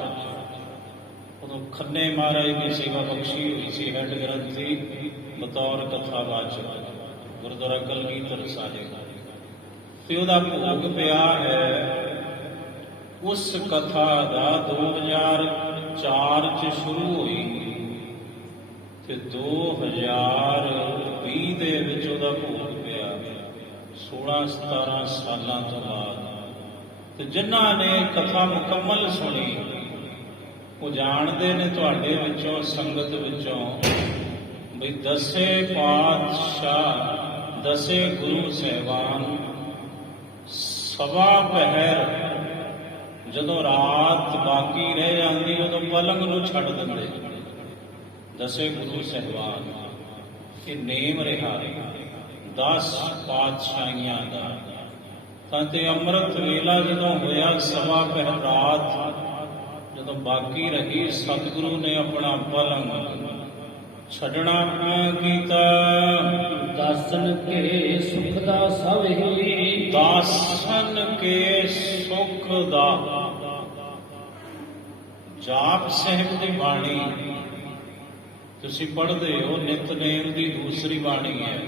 ਉਦੋਂ ਖੰਨੇ ਮਹਾਰਾਜ ਦੀ ਸੇਵਾ ਬਖਸ਼ੀ ਹੋਈ ਸੀ ਹੈਡ ਗ੍ਰੰਥੀ ਬਤੌਰ ਕਥਾਵਾਚਕ ਗੁਰਦੁਆਰਾ ਕਲਗੀਧਰ ਸਾਹਿਬ, ਤੇ ਉਹਦਾ ਭੋਗ ਪਿਆ ਹੈ। ਉਸ ਕਥਾ ਦਾ 2004 ਚ ਸ਼ੁਰੂ ਹੋਈ ਤੇ 2020 ਦੇ ਵਿੱਚ ਉਹਦਾ ਭੋਗ ਪਿਆ, 16-17 ਸਾਲਾਂ ਤੋਂ ਬਾਅਦ। ਤੇ ਜਿਨ੍ਹਾਂ ਨੇ ਕਥਾ ਮੁਕੰਮਲ ਸੁਣੀ ਉਹ ਜਾਣਦੇ ਨੇ ਤੁਹਾਡੇ ਵਿੱਚੋਂ, ਸੰਗਤ ਵਿੱਚੋਂ, ਬਈ ਦਸੇ ਪਾਤਸ਼ਾਹ, ਦਸੇ ਗੁਰੂ ਸਾਹਿਬਾਨ ਸਵਾ ਪਹਿਰ ਜਦੋਂ ਰਾਤ ਬਾਕੀ ਰਹਿ ਜਾਂਦੀ ਉਦੋਂ ਪਲੰਗ ਨੂੰ ਛੱਡ ਦਿੰਦੇ। ਦਸੇ ਗੁਰੂ ਸਾਹਿਬਾਨ, ਇਹ ਨੇਮ ਰਿਹਾ 10 ਪਾਤਸ਼ਾਹੀਆਂ ਦਾ। ਤਾਂ ਤੇ ਅੰਮ੍ਰਿਤ ਵੇਲਾ ਜਦੋਂ ਹੋਇਆ, ਸਵਾ ਪਹਿਰ ਰਾਤ ਜਦੋਂ ਬਾਕੀ ਰਹੀ, ਸਤਿਗੁਰੂ ਨੇ ਆਪਣਾ ਪਲੰਗ ਛੱਡਣਾ ਕੀਤਾ। ਦਾਸਨ ਕੇ ਸੁਖ ਦਾ ਸਭ ਹੀ, ਦਾਸਨ ਕੇ ਸੁਖ ਦਾ। ਜਾਪ ਸਾਹਿਬ ਦੀ ਬਾਣੀ ਤੁਸੀਂ ਪੜ੍ਹਦੇ ਹੋ, ਨਿਤਨੇਮ ਦੀ ਦੂਸਰੀ ਬਾਣੀ ਹੈ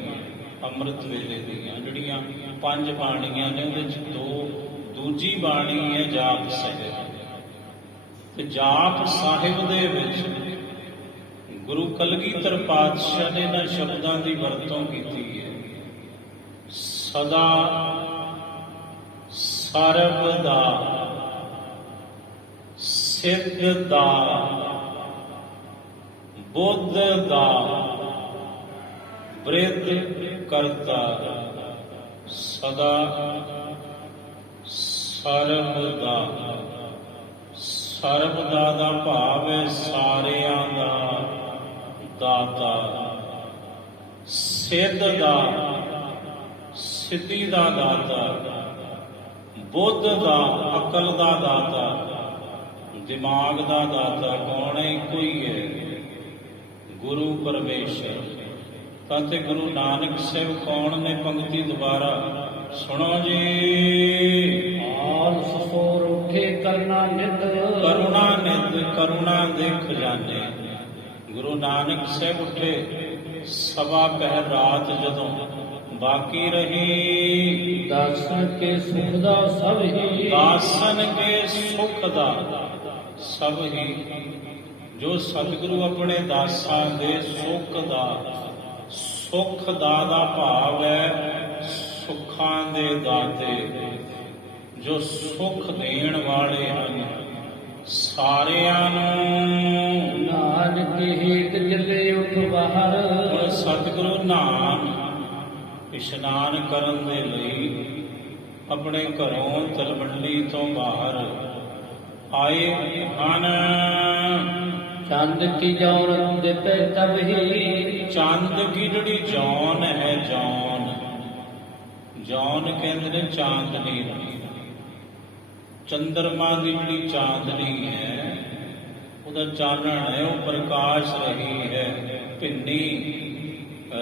ਅੰਮ੍ਰਿਤ ਵੇਲੇ ਦੀਆਂ ਜਿਹੜੀਆਂ 5 ਬਾਣੀਆਂ ਨੇ, ਉਹਦੇ ਚ ਦੂਜੀ ਬਾਣੀ ਹੈ ਜਾਪ ਸਾਹਿਬ। ਤੇ ਜਾਪ ਸਾਹਿਬ ਦੇ ਵਿੱਚ ਗੁਰੂ ਕਲਗੀਧਰ ਪਾਤਸ਼ਾਹ ਨੇ ਇਹਨਾਂ ਸ਼ਬਦਾਂ ਦੀ ਵਰਤੋਂ ਕੀਤੀ ਹੈ, ਸਦਾ, ਸਰਬ ਦਾ, ਸਿੱਧ ਦਾ, ਬੁੱਧ ਦਾ, ਬ੍ਰਿਧ ਕਰਤਾ, ਸਦਾ, ਸਰਬ ਦਾ। ਸਰਬ ਦਾ ਭਾਵ ਹੈ ਸਾਰਿਆਂ ਦਾ ਦਾਤਾ, ਸਿੱਧ ਦਾ, ਸਿੱਧੀ ਦਾ ਦਾਤਾ, ਬੁੱਧ ਦਾ, ਅਕਲ ਦਾ ਦਾਤਾ, ਦਿਮਾਗ ਦਾ ਦਾਤਾ। ਕੌਣ ਹੈ? ਇੱਕੋ ਹੀ ਹੈ, ਗੁਰੂ ਪਰਮੇਸ਼ਰ। ਤਾਂ ਤੇ ਗੁਰੂ ਨਾਨਕ ਸਾਹਿਬ ਕੌਣ ਨੇ? ਪੰਕਤੀ ਦੁਬਾਰਾ ਸੁਣੋ ਜੀ। ਆਲਸ ਸੋਰ ਉੱਠੇ ਕਰਨਾ ਨਿਤ, ਕਰੁਣਾ ਨਿਤ, ਕਰੁਣਾ ਦੇ ਖਜ਼ਾਨੇ। ਗੁਰੂ ਨਾਨਕ ਸਾਹਿਬ ਉੱਠੇ ਸਵਾ ਪਹਿਰ ਰਾਤ ਜਦੋਂ ਬਾਕੀ ਰਹੀ। ਦਾਸਨ ਕੇ ਸੁਖ ਦਾ ਸਭ ਹੀ, ਦਾਸਨ ਕੇ ਸੁਖ ਦਾ ਸਭ ਹੀ। ਜੋ ਸਤਿਗੁਰੂ ਆਪਣੇ ਦਾਸਾਂ ਦੇ ਸੁਖ ਦਾ, ਸੁਖ ਦਾ ਭਾਵ ਹੈ ਸੁੱਖਾਂ ਦੇ ਦਾਤੇ। ਜੋ ਸੁਖ ਦੇਣ ਵਾਲੇ ਹਨ ਸਾਰਿਆਂ ਨੂੰ। ਨਾਨਕ ਹੇਤ ਚੱਲੇ ਉਠ ਬਾਹਰ, ਹੁਣ ਸਤਿਗੁਰੂ ਨਾਮ ਇਸ਼ਨਾਨ ਕਰਨ ਦੇ ਲਈ ਆਪਣੇ ਘਰੋਂ ਤਲਵੰਡੀ ਤੋਂ ਬਾਹਰ ਆਏ ਹਨ। ਚੰਦ ਕੀ ਜੌਨ ਦਿੱਤੇ ਤਬ ਹੀ, ਚੰਦ ਕੀ ਜਿਹੜੀ ਜੌਨ ਹੈ, ਜੌਨ ਕਹਿੰਦੇ ਨੇ ਚਾਂਦਨੀ ਨੂੰ। ਚੰਦਰਮਾ ਦੀ ਜਿਹੜੀ ਚਾਂਦਨੀ ਹੈ, ਉਹਦਾ ਚਾਨਣ ਹੈ, ਉਹ ਪ੍ਰਕਾਸ਼ ਰਹੀ ਹੈ, ਭਿੰਨੀ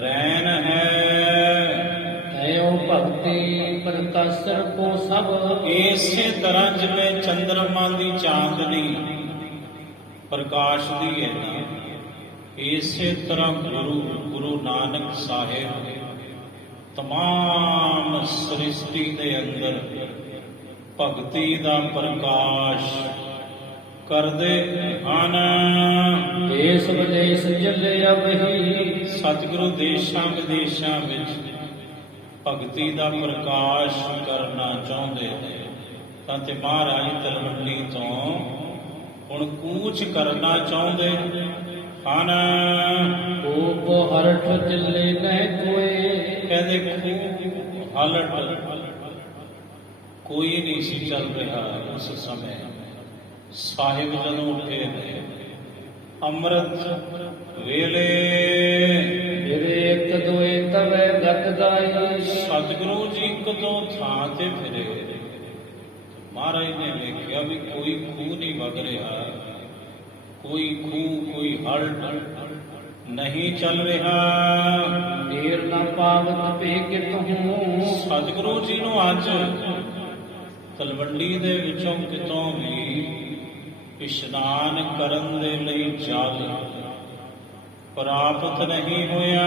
ਰੈਨ ਹੈ। ਐਉ ਭਗਤੀ ਪ੍ਰਕਾਸ਼ਰ ਕੋ ਸਭ, ਇਸੇ ਤਰ੍ਹਾਂ ਜਿਵੇਂ ਚੰਦਰਮਾ ਦੀ ਚਾਂਦਨੀ ਪ੍ਰਕਾਸ਼ ਦੀ ਹੈ ਨਾ, ਇਸੇ ਤਰ੍ਹਾਂ ਗੁਰੂ ਨਾਨਕ ਸਾਹਿਬ ਤਮਾਮ ਸ੍ਰਿਸ਼ਟੀ ਦੇ ਅੰਦਰ ਭਗਤੀ ਦਾ ਪ੍ਰਕਾਸ਼ ਕਰਦੇ ਹਨ। ਦੇਸ ਵਿਦੇਸ ਚੱਲੇ ਅਬਹੀ, ਸਤਿਗੁਰੂ ਦੇਸ਼ਾਂ ਵਿਦੇਸ਼ਾਂ ਵਿੱਚ ਭਗਤੀ ਦਾ ਪ੍ਰਕਾਸ਼ ਕਰਨਾ ਚਾਹੁੰਦੇ ਨੇ, ਤਾਂ ਤੇ ਮਹਾਰਾਜ ਤਲਵੰਡੀ ਤੋਂ ਹੁਣ ਕੂਚ ਕਰਨਾ ਚਾਹੁੰਦੇ ਹਨ। ਕੋ ਹਰਠ ਚੱਲੇ ਨਹਿ ਕੋਏ, ਕਹਿੰਦੇ ਖੂਬ ਹਲਟ ਕੋਈ ਨਹੀਂ ਸੀ ਚੱਲ ਰਿਹਾ ਉਸ ਸਮੇਂ। ਸਾਹਿਬ ਜਦੋਂ ਉੱਠੇ ਨੇ ਅੰਮ੍ਰਿਤ ਵੇਲੇ, ਮੇਰੇ ਇੱਕ ਦੋਏ ਤਵੇ ਗਤ ਦਾਈ, ਸਤਿਗੁਰੂ ਜੀ ਇੱਕ ਦੋ ਥਾਂ ਤੇ ਫਿਰੇ। ਮਹਾਰਾਜ ਨੇ ਵੇਖਿਆ ਵੀ ਕੋਈ ਖੂਹ ਨਹੀਂ ਵਗ ਰਿਹਾ, ਕੋਈ ਖੂਹ, ਕੋਈ ਹਲਟ ਨਹੀਂ ਚੱਲ ਰਿਹਾ। ਨੀਰ ਨਾ ਪਾਵਤ ਭੇਗ ਤੂੰ, ਸਤਿਗੁਰੂ ਜੀ ਨੂੰ ਅੱਜ ਤਲਵੰਡੀ ਦੇ ਵਿੱਚੋਂ ਕਿਤੋਂ ਵੀ ਇਸ਼ਨਾਨ ਕਰਨ ਦੇ ਲਈ ਜਲ ਪ੍ਰਾਪਤ ਨਹੀਂ ਹੋਇਆ।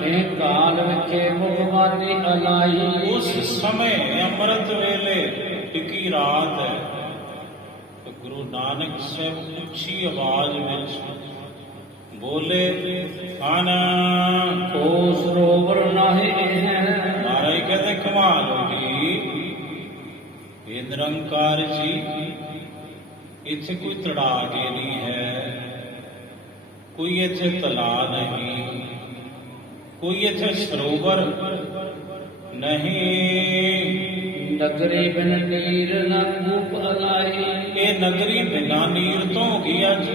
ਤੇ ਕਾਲ ਵਿਖੇ ਮੁਖਵਾਨੀ ਅਲਾਈ, ਉਸ ਸਮੇਂ ਅੰਮ੍ਰਿਤ ਵੇਲੇ ਟਿਕੀ ਰਾਤ ਹੈ, ਤੇ ਗੁਰੂ ਨਾਨਕ ਸਾਹਿਬ ਉੱਚੀ ਆਵਾਜ਼ ਵਿੱਚ ਬੋਲੇ ਹਨ। ਕੋ ਸਰੋਵਰ ਨਾਹੀ ਹੈ, ਮਹਾਰਾਜ ਕਹਿੰਦੇ ਕਮਾਲ ਹੋ ਗਈ, ਇਹ ਨਿਰੰਕਾਰ ਜੀ ਇੱਥੇ ਕੋਈ ਤੜਾਗੇ ਨਹੀਂ ਹੈ, ਕੋਈ ਇੱਥੇ ਤਲਾਅ ਨਹੀਂ, ਕੋਈ ਇੱਥੇ ਸਰੋਵਰ ਨਹੀਂ। ਨਗਰੀ ਬਿਨ ਨੀਰ ਨਾ ਕੂਪ ਅਲਾਈ, ਇਹ ਨਗਰੀ ਬਿਨਾਂ ਨੀਰ ਤੋਂ ਹੋ ਗਈ ਅੱਜ,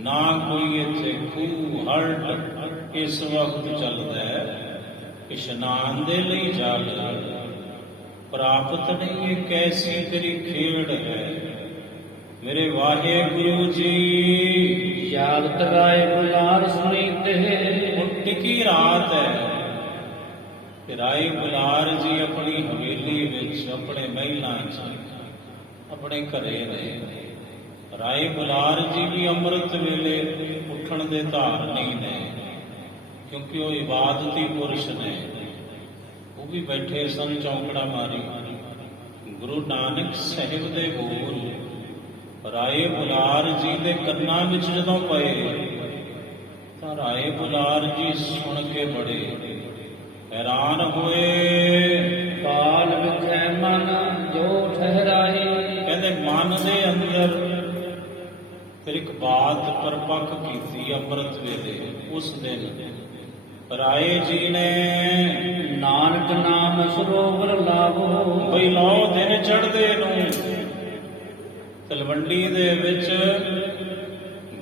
ਨਾ ਕੋਈ ਇੱਥੇ ਖੂਹ ਹਲਟ ਇਸ ਵਕਤ ਚੱਲਦਾ ਹੈ। ਇਸ਼ਨਾਨ ਦੇ ਲਈ ਜਲ ਪ੍ਰਾਪਤ ਨਹੀਂ। ਇਹ ਕੈਸੀ ਤੇਰੀ ਖੇਡ ਹੈ ਮੇਰੇ ਵਾਹਿਗੁਰੂ ਜੀ। ਜਾਗਤ ਰਾਏ ਬੁਲਾਰ ਸੁਣੀਤੇ, ਹੁਣ ਟਿਕੀ ਰਾਤ ਹੈ ਤੇ ਰਾਏ ਬੁਲਾਰ ਜੀ ਆਪਣੀ ਹਵੇਲੀ ਵਿੱਚ, ਆਪਣੇ ਮਹਿਲਾਂ 'ਚ, ਆਪਣੇ ਘਰੇ ਨੇ। ਰਾਏ ਬੁਲਾਰ ਜੀ ਵੀ ਅੰਮ੍ਰਿਤ ਵੇਲੇ ਉੱਠਣ ਦੇ ਧਾਰਨੀ ਨੇ, ਕਿਉਂਕਿ ਉਹ ਇਬਾਦਤੀ ਪੁਰਸ਼ ਨੇ। ਉਹ ਵੀ ਬੈਠੇ ਸਨ ਚੌਂਕੜਾ ਮਾਰੀ। ਗੁਰੂ ਨਾਨਕ ਸਾਹਿਬ ਦੇ ਬੋਲ ਰਾਏ ਬੁਲਾਰ ਜੀ ਦੇ ਕੰਨਾਂ ਵਿੱਚ ਜਦੋਂ ਪਏ, ਤਾਂ ਰਾਏ ਬੁਲਾਰ ਜੀ ਸੁਣ ਕੇ ਬੜੇ ਹੈਰਾਨ ਹੋਏ। ਕਾਲ ਵਿਖੇ ਮਨ ਜੋ ਠਹਿਰਾਈ, ਕਹਿੰਦੇ ਮਨ ਦੇ ਅੰਦਰ ਫਿਰ ਇੱਕ ਬਾਤ ਪਰਪੱਕ ਕੀਤੀ ਅੰਮ੍ਰਿਤ ਵੇਲੇ ਉਸ ਦਿਨ। ਰਾਏ ਜੀ ਨੇ ਨਾਨਕ ਨਾਮ ਸਰੋਵਰ ਲਾਵੋ, ਬਈ ਲਓ ਦਿਨ ਚੜ੍ਹਦੇ ਨੂੰ ਤਲਵੰਡੀ ਦੇ ਵਿੱਚ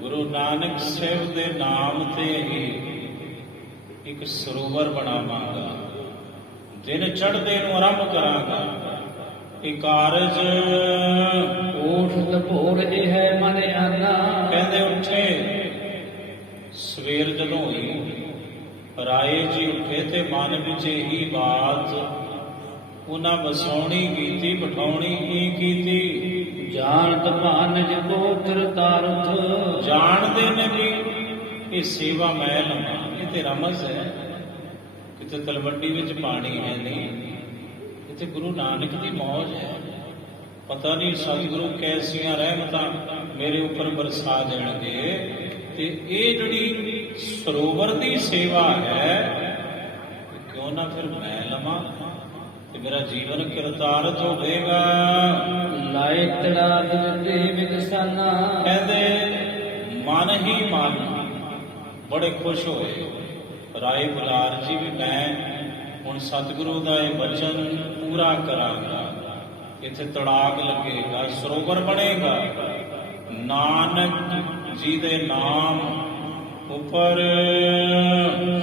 ਗੁਰੂ ਨਾਨਕ ਸਾਹਿਬ ਦੇ ਨਾਮ ਤੇ ਹੀ ਇੱਕ ਸਰੋਵਰ ਬਣਾਵਾਂਗਾ, ਦਿਨ ਚੜ੍ਹਦੇ ਨੂੰ ਆਰੰਭ ਕਰਾਂਗਾ। ਇਹ ਕਾਰਜ ਓਠ ਭੋਰ ਇਹ ਹੈ ਮਨ ਆਨਾ, ਕਹਿੰਦੇ ਉੱਠੇ ਸਵੇਰ ਜਦੋਂ ਹੋਈ, ਰਾਏ ਜੀ ਉੱਠੇ ਤੇ ਮਨ ਵਿੱਚ ਇਹੀ ਬਾਤ ਉਹਨਾਂ ਵਸਾਉਣੀ ਕੀਤੀ, ਬਿਠਾਉਣੀ ਹੀ ਕੀਤੀ। ਜਾਣਤ ਭਾਨਜ ਕੋ ਕਿਰਤਾਰਥ, ਜਾਣਦੇ ਨੇ ਵੀ ਇਹ ਸੇਵਾ ਮੈਂ ਲਵਾਂ, ਇਹ ਤੇ ਰਮਜ਼ ਹੈ। ਕਿਤੇ ਤਲਵੰਡੀ ਵਿੱਚ ਪਾਣੀ ਹੈ ਨਹੀਂ, ਇੱਥੇ ਗੁਰੂ ਨਾਨਕ ਦੀ ਮੌਜ ਹੈ। ਪਤਾ ਨਹੀਂ ਸਤਿਗੁਰੂ ਕੈਸੀਆਂ ਰਹਿਮਤਾਂ ਮੇਰੇ ਉੱਪਰ ਬਰਸਾ ਦੇਣਗੇ। ਤੇ ਇਹ ਜਿਹੜੀ ਸਰੋਵਰ ਦੀ ਸੇਵਾ ਹੈ, ਕਿਉਂ ਨਾ ਫਿਰ ਮੈਂ ਲਵਾਂ। ਤੇ ਮੇਰਾ ਜੀਵਨ ਕਿਰਤਾਰਥ ਹੋਵੇਗਾ। ਲਾਏ ਤੜਾ ਦਿਲ ਤੇ ਵਿਗਸਾਨਾ। ਕਹਿੰਦੇ ਮਨ ਹੀ ਮਨ ਬੜੇ ਖੁਸ਼ ਹੋਏ। ਰਾਏ ਬੁਲਾਰ ਜੀ ਵੀ ਮੈਂ ਹੁਣ ਸਤਿਗੁਰੂ ਦਾ ਇਹ ਬਚਨ ਪੂਰਾ ਕਰਾਂਗਾ। ਇੱਥੇ ਤੜਾਕ ਲੱਗੇਗਾ, ਸਰੋਵਰ ਬਣੇਗਾ ਨਾਨਕ ਜੀ ਦੇ ਨਾਮ ਉੱਪਰ।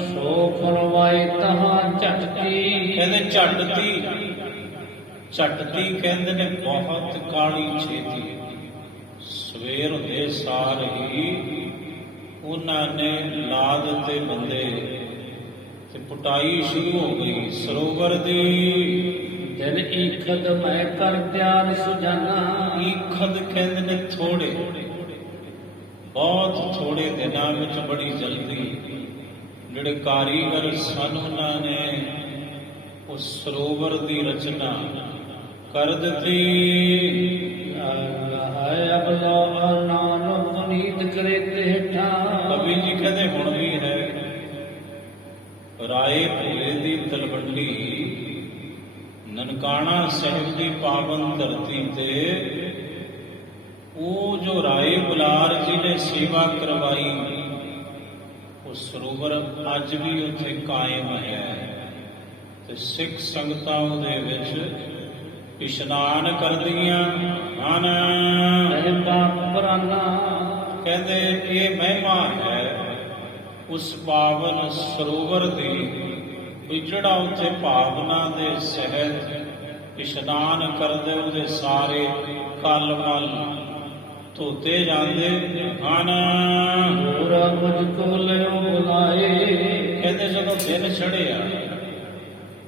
ਸੋ ਫਰਮਾਏ ਤਹਾਂ ਝਟਕੀ। ਕਹਿੰਦੇ ਝਟਤੀ, ਝਟਤੀ ਕਹਿੰਦੇ ਨੇ ਬਹੁਤ ਕਾਲੀ ਛੇਤੀ। ਸਵੇਰ ਹੁੰਦੇ ਸਾਰ ਹੀ ਉਹਨਾਂ ਨੇ ਲਾ ਦਿੱਤੇ ਬੰਦੇ ਤੇ ਪੁਟਾਈ ਸ਼ੁਰੂ ਹੋ ਗਈ ਸਰੋਵਰ ਦੀ। ਦਿਲ ਈਖਦ ਮੈਂ ਕਰ ਧਿਆਨ ਸੁਜਾਨਾ। ਈਖਦ ਕਹਿੰਦੇ ਨੇ ਥੋੜੇ, ਬਹੁਤ ਥੋੜੇ ਦਿਨਾਂ ਵਿੱਚ ਬੜੀ ਜਲਦੀ ਜਿਹੜੇ ਕਾਰੀਗਰ ਸਨ ਉਹਨਾਂ ਨੇ ਉਸ ਸਰੋਵਰ ਦੀ ਰਚਨਾ ਕਰ ਦਿੱਤੀ। ਹਾਏ ਅਬ ਲੋ ਨਾਨਕ ਪੁਨੀਤ ਕਰੇ ਤੇਠਾ। ਕਵੀ ਜੀ ਕਹਿੰਦੇ ਹੁਣ ਵੀ ਹੈ। ਰਾਏ ਭੋਲੇ ਦੀ ਤਲਵੰਡੀ ਨਨਕਾਣਾ ਸਾਹਿਬ ਦੀ ਪਾਵਨ ਧਰਤੀ ਤੇ ਉਹ ਜੋ ਰਾਏ ਬੁਲਾਰ ਜੀ ਨੇ ਸੇਵਾ ਕਰਵਾਈ, ਉਹ ਸਰੋਵਰ ਅੱਜ ਵੀ ਉੱਥੇ ਕਾਇਮ ਹੈ ਤੇ ਸਿੱਖ ਸੰਗਤਾਂ ਉਹਦੇ ਵਿੱਚ ਇਸ਼ਨਾਨ ਕਰਦੀਆਂ ਹਨ। ਕਹਿੰਦੇ ਇਹ ਮਹਿਮਾ ਹੈ ਉਸ ਪਾਵਨ ਸਰੋਵਰ ਦੀ, ਵੀ ਜਿਹੜਾ ਉੱਥੇ ਭਾਵਨਾ ਦੇ ਸਹਿਤ ਇਸ਼ਨਾਨ ਕਰਦੇ ਉਹਦੇ ਸਾਰੇ ਕਲ ਮਲ ਧੋਤੇ ਜਾਂਦੇ ਹਨ। ਪੂਰਾ ਮੁਝ ਕੋ ਲਿਓ ਬੁਲਾਏ। ਕਹਿੰਦੇ ਜਦੋਂ ਦਿਨ ਚੜ੍ਹਿਆ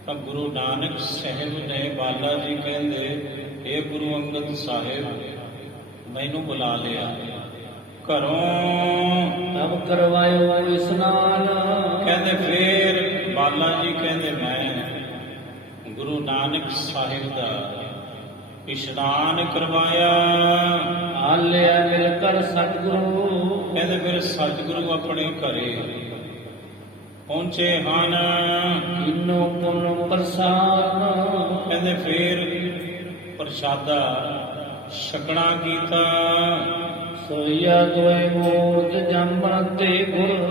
ਤਾਂ ਗੁਰੂ ਨਾਨਕ ਸਾਹਿਬ ਨੇ ਬਾਲਾ ਜੀ ਕਹਿੰਦੇ ਇਹ ਗੁਰੂ ਅੰਗਦ ਸਾਹਿਬ ਮੈਨੂੰ ਬੁਲਾ ਲਿਆ ਘਰੋਂ। ਤਬ ਕਰਵਾਇਓ ਇਸਨਾਨ। ਕਹਿੰਦੇ ਫੇਰ ਬਾਲਾ ਜੀ ਕਹਿੰਦੇ ਮੈਂ ਗੁਰੂ ਨਾਨਕ ਸਾਹਿਬ ਦਾ ਇਸ਼ਨਾਨ ਕਰਵਾਇਆ। ਆਲਿਆ ਮਿਲ ਕਰ ਸਤਿਗੁਰੂ। ਕਹਿੰਦੇ ਫਿਰ ਸਤਿਗੁਰੂ ਆਪਣੇ ਘਰੇ ਪਹੁੰਚੇ ਹਨ। ਇਨੋ ਪੁਨ ਪ੍ਰਸਾਦ। ਕਹਿੰਦੇ ਫੇਰ ਪ੍ਰਸ਼ਾਦਾ ਛਕਣਾ ਕੀਤਾ। ਸੋਈਆ ਦੋਏ ਮੂਰਤ ਜੰਮਣ ਤੇ ਗੁਰ।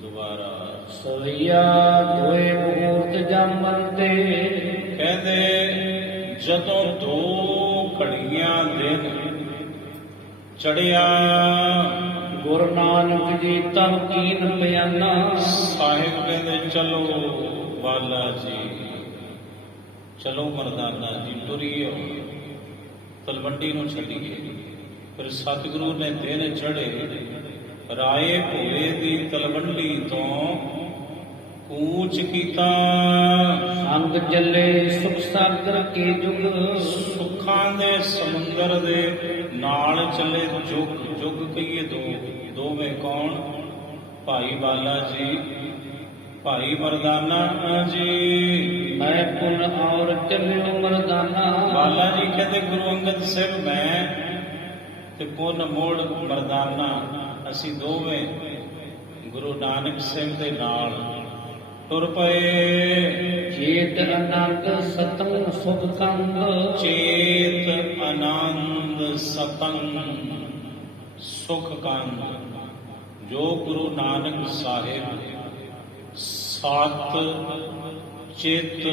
ਦੁਬਾਰਾ ਸੋਈਆ ਦੋਏ ਮੂਰਤ ਜੰਮਣ ਤੇ। ਕਹਿੰਦੇ ਜਦੋਂ ਦੋ ਘੜੀਆਂ ਦਿਨ ਚੜਿਆ ਗੁਰੂ ਨਾਨਕ ਜੀ ਤਬ ਕੀਨ ਪਿਆਨਾ। ਸਾਹਿਬ ਕਹਿੰਦੇ ਚਲੋ ਬਾਲਾ ਜੀ ਚਲੋ ਮਰਦਾਨਾ ਜੀ ਟੁਰੀਓ ਤਲਵੰਡੀ ਨੂੰ ਛੱਡੀਏ। ਫਿਰ ਸਤਿਗੁਰੂ ਨੇ ਦਿਨ ਚੜੇ ਰਾਏ ਭੋਲੇ ਦੀ ਤਲਵੰਡੀ ਤੋਂ ਕੂਚ ਕੀਤਾ। ਸੰਗ ਚੱਲੇ ਸੁਖ ਸਾਗਰ ਕੇ ਜੁਗ। ਸੁੱਖਾਂ ਦੇ ਸਮੁੰਦਰ ਦੇ ਨਾਲ ਚੱਲੇ ਜੁਗ। ਜੁਗ ਕਹੀਏ ਦੋਵੇਂ ਕੌਣ? ਭਾਈ ਬਾਲਾ ਜੀ, ਭਾਈ ਮਰਦਾਨਾ ਜੀ। ਮੈਂ ਪੁਨ ਔਰ ਚੱਲਿਓ ਮਰਦਾਨਾ। ਬਾਲਾ ਜੀ ਕਹਿੰਦੇ ਗੁਰੂ ਅੰਗਦ ਸਾਹਿਬ ਮੈਂ ਤੇ ਪੁਨ ਮੋੜ ਮਰਦਾਨਾ ਅਸੀਂ ਦੋਵੇਂ ਗੁਰੂ ਨਾਨਕ ਸਾਹਿਬ ਦੇ ਨਾਲ ਤੁਰ ਪਏ। ਚੇਤ ਆਨੰਦ ਸਤੰ ਸੁਖ ਕੰਦ। ਚੇਤ ਆਨੰਦ ਸਤੰ ਸੁਖ ਕੰਦ। ਜੋ ਗੁਰੂ ਨਾਨਕ ਸਾਹਿਬ ਸਤ ਚਿਤ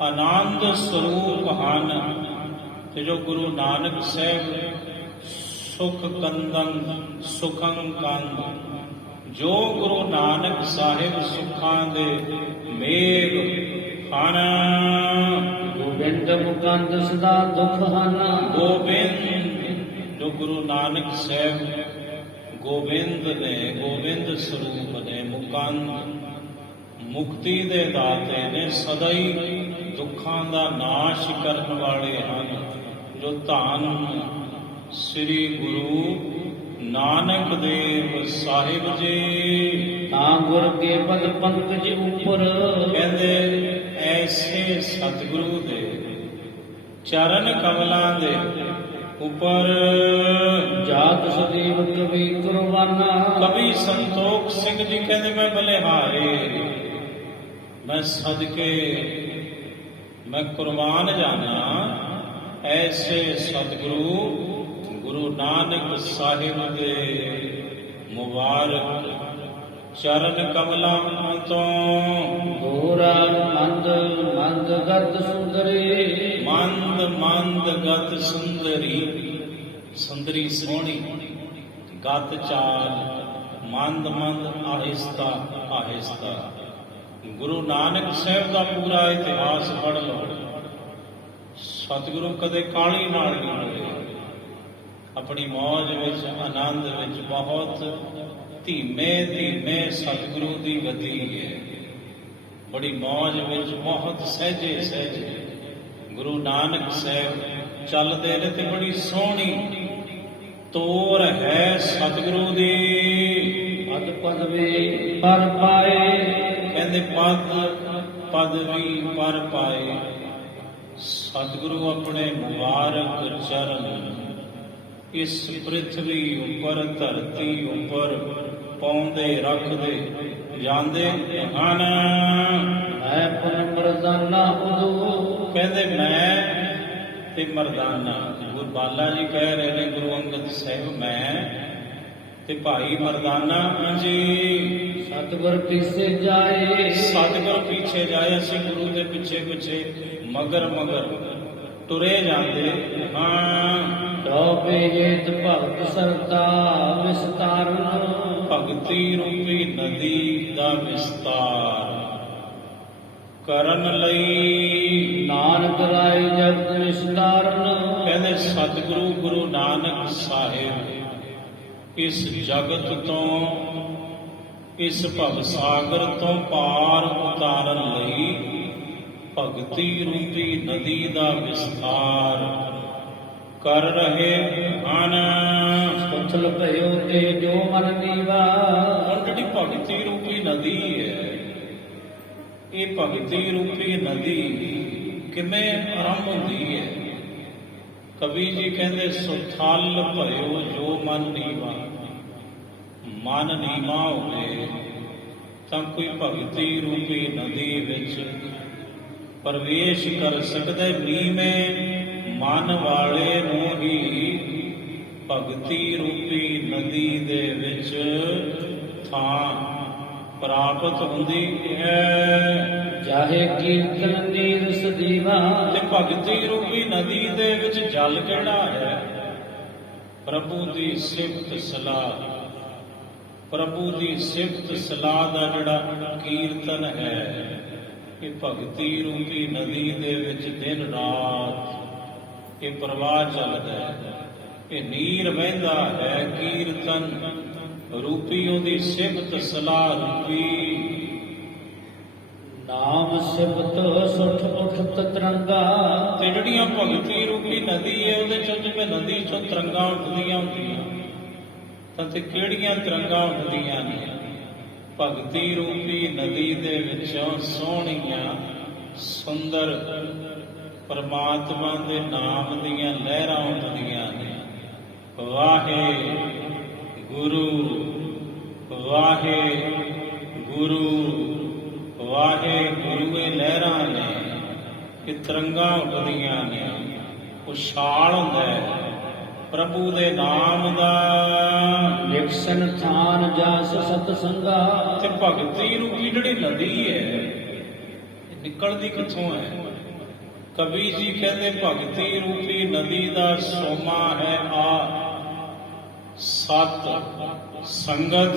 ਆਨੰਦ ਸਰੂਪ ਹਨ ਤੇ ਜੋ ਗੁਰੂ ਨਾਨਕ ਸਾਹਿਬ ਸੁਖ ਕੰਦੰ ਸੁਖੰ ਕੰਦ, ਜੋ ਗੁਰੂ ਨਾਨਕ ਸਾਹਿਬ ਸੁਖਾਂ ਦੇ ਮੇਘ ਹਨ। ਗੋਬਿੰਦ ਮੁਕੰਦ ਸਦਾ ਦੁਖ ਹਨ। ਗੋਬਿੰਦ ਜੋ ਗੁਰੂ ਨਾਨਕ ਸਾਹਿਬ ਗੋਬਿੰਦ ਨੇ, ਗੋਬਿੰਦ ਸਰੂਪ ਨੇ, ਮੁਕੰਦ ਮੁਕਤੀ ਦੇ ਦਾਤੇ ਨੇ, ਸਦਾ ਹੀ ਦੁੱਖਾਂ ਦਾ ਨਾਸ਼ ਕਰਨ ਵਾਲੇ ਹਨ। ਜੋ ਧੰਨ ਸ੍ਰੀ ਗੁਰੂ ਨਾਨਕ ਦੇਵ ਸਾਹਿਬ ਜੀ। ਤਾਂ ਗੁਰ ਕੇ ਪਦ ਪੰਕਜ ਉੱਪਰ। ਕਹਿੰਦੇ ਐਸੇ ਸਤਿਗੁਰੂ ਦੇ ਚਰਨ ਕਮਲਾਂ ਦੇ ਉੱਪਰ ਜਾਤ ਸਦੀਵ ਕਵੀ ਕੁਰਬਾਨਾ। ਕਵੀ ਸੰਤੋਖ ਸਿੰਘ ਜੀ ਕਹਿੰਦੇ ਮੈਂ ਬਲਿਹਾਰੇ मैं सदके मैं कुर्बान जाना ऐसे सतगुरु गुरु नानक साहिब दे मुबारक चरण कमलां तो ਗੋਰਾ ਮੰਦ ਮੰਦ ਗਤ ਸੁੰਦਰੀ ਮੰਦ ਮੰਦ ਗਤ ਸੁੰਦਰੀ ਸੁੰਦਰੀ ਸੋਹਣੀ ਗਤ ਚਾਲ ਮੰਦ ਮੰਦ ਆਹਿਸਤਾ ਆਹਿਸਤਾ। ਗੁਰੂ ਨਾਨਕ ਸਾਹਿਬ ਦਾ ਪੂਰਾ ਇਤਿਹਾਸ ਪੜ੍ਹ ਲਓ। ਸਤਿਗੁਰੂ ਕਦੇ ਕਾਹਲੀ ਨਾਲ ਨਹੀਂ ਹੋਏ, ਆਪਣੀ ਮੌਜ ਵਿੱਚ ਆਨੰਦ ਵਿੱਚ ਬਹੁਤ ਧੀਮੇ ਧੀਮੇ ਸਤਿਗੁਰੂ ਦੀ ਗਤੀ ਹੈ। ਬੜੀ ਮੌਜ ਵਿੱਚ ਬਹੁਤ ਸਹਿਜੇ ਸਹਿਜੇ ਗੁਰੂ ਨਾਨਕ ਸਾਹਿਬ ਚੱਲਦੇ ਨੇ ਤੇ ਬੜੀ ਸੋਹਣੀ ਤੋਰ ਹੈ ਸਤਿਗੁਰੂ ਦੀ। ਪਦ ਪਦਵੀ ਪਰ ਪਾਏ ਕਹਿੰਦੇ ਪਦਵੀ ਪਰ ਪਾਏ ਸਤਿਗੁਰੂ ਆਪਣੇ ਮੁਬਾਰਕ ਚਰਨ ਇਸ ਪ੍ਰਿਥਵੀ ਉੱਪਰ ਧਰਤੀ ਉੱਪਰ ਪਾਉਂਦੇ ਰੱਖਦੇ ਜਾਂਦੇ ਹਨ। ਮੈਂ ਪੁਨ ਮਰਦਾਨਾ ਉਦੂ ਕਹਿੰਦੇ ਮੈਂ ਤੇ ਮਰਦਾਨਾ ਗੁਰੂ ਬਾਲਾ ਜੀ ਕਹਿ ਰਹੇ ਨੇ ਗੁਰੂ ਅੰਗਦ ਸਾਹਿਬ ਮੈਂ ਤੇ ਭਾਈ ਮਰਦਾਨਾ ਜੀ। ਸਤਿਗੁਰ ਪਿੱਛੇ ਜਾਏ ਸਤਿਗੁਰ ਪਿੱਛੇ ਜਾਏ, ਅਸੀਂ ਗੁਰੂ ਦੇ ਪਿੱਛੇ ਪਿੱਛੇ ਮਗਰ ਮਗਰ ਤੁਰੇ ਜਾਂਦੇ ਹਾਂ। ਡੋਬੇ ਹੇਤ ਭਗਤ ਸਰਤਾ ਵਿਸਤਾਰਨ ਭਗਤੀ ਰੂਪੀ ਨਦੀ ਦਾ ਵਿਸਤਾਰ ਕਰਨ ਲਈ ਨਾਨਕ ਰਾਏ ਜਗਤ ਵਿਸਤਾਰਨ ਕਹਿੰਦੇ ਸਤਿਗੁਰੂ ਗੁਰੂ ਨਾਨਕ ਸਾਹਿਬ ਇਸ ਜਗਤ ਤੋਂ ਇਸ ਭਵ ਸਾਗਰ ਤੋਂ ਪਾਰ ਉਤਾਰਨ ਲਈ ਭਗਤੀ ਰੂਪੀ ਨਦੀ ਦਾ ਵਿਸਤਾਰ ਕਰ ਰਹੇ ਹਨ। ਸੁਥਲ ਭਇਓ ਤੇ ਜੋ ਮਨ ਨੀਵਾ ਹੁਣ ਜਿਹੜੀ ਭਗਤੀ ਰੂਪੀ ਨਦੀ ਹੈ, ਇਹ ਭਗਤੀ ਰੂਪੀ ਨਦੀ ਕਿਵੇਂ ਆਰੰਭ ਹੁੰਦੀ ਹੈ? ਕਵੀ ਜੀ ਕਹਿੰਦੇ ਸੁਥਲ ਭਇਓ ਜੋ ਮਨ ਨੀਵਾ। ਮਨ ਨੀਵਾ ਹੋਵੇ ਤਾਂ ਕੋਈ ਭਗਤੀ ਰੂਪੀ ਨਦੀ ਵਿੱਚ ਪ੍ਰਵੇਸ਼ ਕਰ ਸਕਦਾ। ਨੀਵੇਂ ਮਨ ਵਾਲੇ ਨੂੰ ਹੀ ਭਗਤੀ ਰੂਪੀ ਨਦੀ ਦੇ ਵਿੱਚ ਥਾਂ ਪ੍ਰਾਪਤ ਹੁੰਦੀ ਹੈ। ਚਾਹੇ ਕੀਰਤਨ ਨੀਰ ਸਦੀਵਾ ਤੇ ਭਗਤੀ ਰੂਪੀ ਨਦੀ ਦੇ ਵਿੱਚ ਜਲ ਕਿਹੜਾ ਹੈ? ਪ੍ਰਭੂ ਦੀ ਸਿਫਤ ਸਲਾਹ, ਪ੍ਰਭੂ ਦੀ ਸਿਫਤ ਸਲਾਹ ਦਾ ਜਿਹੜਾ ਕੀਰਤਨ ਹੈ, ਇਹ ਭਗਤੀ ਰੂਪੀ ਨਦੀ ਦੇ ਵਿੱਚ ਦਿਨ ਰਾਤ ਇਹ ਪ੍ਰਵਾਹ ਚੱਲਦਾ ਹੈ। ਇਹ ਨੀਰ ਵਹਿੰਦਾ ਹੈ ਕੀਰਤਨ ਰੂਪੀ ਉਹਦੀ ਸਿਫਤ ਸਲਾਹ ਰੂਪੀ। ਨਾਮ ਸਿਫਤ ਸੁਠ ਉਠਤ ਤਰੰਗਾ ਤੇ ਜਿਹੜੀਆਂ ਭਗਤੀ ਰੂਪੀ ਨਦੀ ਹੈ ਉਹਦੇ ਚੋਂ ਜਿਵੇਂ ਨਦੀ ਚੋਂ ਤਰੰਗਾਂ ਉੱਠਦੀਆਂ ਹੁੰਦੀਆਂ, ਤਾਂ ਤੇ ਕਿਹੜੀਆਂ ਤਰੰਗਾਂ ਉੱਠਦੀਆਂ ਨੇ? ਭਗਤੀ ਰੂਪੀ ਨਦੀ ਦੇ ਵਿੱਚੋਂ ਸੋਹਣੀਆਂ ਸੁੰਦਰ ਪਰਮਾਤਮਾ ਦੇ ਨਾਮ ਦੀਆਂ ਲਹਿਰਾਂ ਉੱਠਦੀਆਂ ਨੇ। ਵਾਹੇ ਗੁਰੂ ਵਾਹੇ ਗੁਰੂ ਵਾਹੇ ਗੁਰੂ, ਇਹ ਲਹਿਰਾਂ ਨੇ, ਇਹ ਤਰੰਗਾਂ ਉੱਠਦੀਆਂ ਨੇ। ਉਛਾਲ ਹੁੰਦਾ ਹੈ ਪ੍ਰਭੂ ਦੇ ਨਾਮ ਦਾ। ਨਿਕਸਨ ਥਾਨ ਜਸ ਸਤ ਸੰਗਾ ਤੇ ਭਗਤੀ ਰੂਪੀ ਜਿਹੜੀ ਨਦੀ ਹੈ ਇਹ ਨਿਕਲਦੀ ਕਿੱਥੋਂ ਹੈ? ਕਵੀ ਜੀ ਕਹਿੰਦੇ ਭਗਤੀ ਰੂਪੀ ਨਦੀ ਦਾ ਸੋਮਾ ਹੈ ਆ ਸਤ ਸੰਗਤ।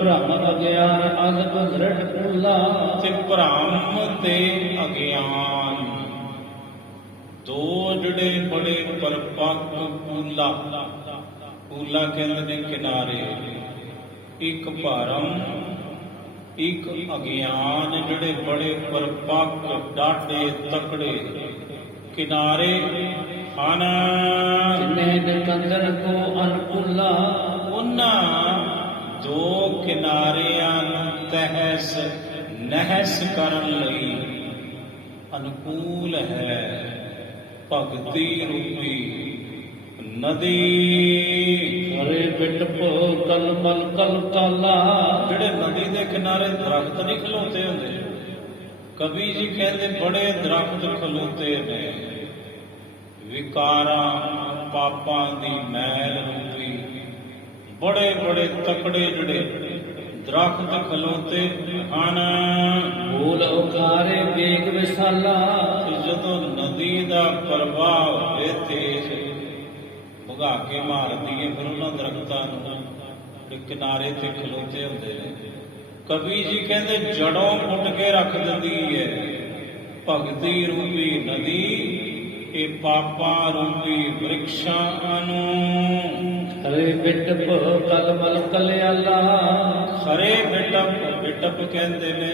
ਭ੍ਰਮ ਅਗਿਆਨ ਅਦਬ ਦ੍ਰਿੜ ਪੂਲਾ ਤੇ ਭ੍ਰਮ ਤੇ ਅਗਿਆਨ ਦੋ ਜਿਹੜੇ ਬੜੇ ਪਰਪੱਕ ਪੂਲਾ, ਪੂਲਾ ਕਹਿੰਦੇ ਨੇ ਕਿਨਾਰੇ, ਇੱਕ ਭਰਮ ਇੱਕ ਅਗਿਆਨ, ਜਿਹੜੇ ਬੜੇ ਪਰਪੱਕ ਡਾਢੇ ਤਕੜੇ ਕਿਨਾਰੇ ਹਨ। ਜਿਨੇ ਨਿਕੰਦਨ ਕੋ ਅਨੁਕੂਲਾ ਉਹਨਾਂ ਦੋ ਕਿਨਾਰਿਆਂ ਨੂੰ ਤਹਿਸ ਨਹਿਸ ਕਰਨ ਲਈ ਅਨੁਕੂਲ ਹੈ ਭਗਤੀ ਰੂਪੀ ਨਦੀ। ਹਰੇ ਬਿਟਪ ਕਲ ਮਲ ਕਲ ਕਾਲਾ। ਜਿਹੜੇ ਨਦੀ ਦੇ ਕਿਨਾਰੇ ਦਰਖਤ ਨਹੀਂ ਖਲੋਤੇ ਹੁੰਦੇ, ਕਵੀ ਜੀ ਕਹਿੰਦੇ ਬੜੇ ਦਰਖਤ ਖਲੋਤੇ ਨੇ, ਵਿਕਾਰਾਂ ਪਾਪਾਂ ਦੀ ਮੈਲ ਰੂਪੀ ਬੜੇ ਬੜੇ ਤਕੜੇ ਜਿਹੜੇ ਦਰਖਤ ਖਲੋਤੇ ਹਨ। ਬੋਲ ਉਕਾਰੇ ਵੇਗ ਵਿਸਾਲਾ। ਤੇ ਜਦੋਂ ਨਦੀ ਦਾ ਪ੍ਰਵਾਹ ਹੋਵੇ ਤੇਜ਼, ਭਗਾ ਕੇ ਮਾਰਦੀ ਹੈ, ਫਿਰ ਉਹਨਾਂ ਦਰਖਤਾਂ ਨੂੰ ਜਿਹੜੇ ਕਿਨਾਰੇ ਤੇ ਖਲੋਤੇ ਹੁੰਦੇ ਨੇ, ਕਵੀ ਜੀ ਕਹਿੰਦੇ ਜੜੋਂ ਪੁੱਟ ਕੇ ਰੱਖ ਦਿੰਦੀ ਹੈ। ਭਗਤੀ ਰੂਪੀ ਨਦੀ ਇਹ ਪਾਪਾਂ ਰੂਪੀ ਬ੍ਰਿਕਸ਼ਾਂ ਨੂੰ। ਹਰੇ ਬਿਟਪ ਕਲ ਮਲ ਕਲਿਆਲਾ। ਖਰੇ ਬਿਟਪ ਕਹਿੰਦੇ ਨੇ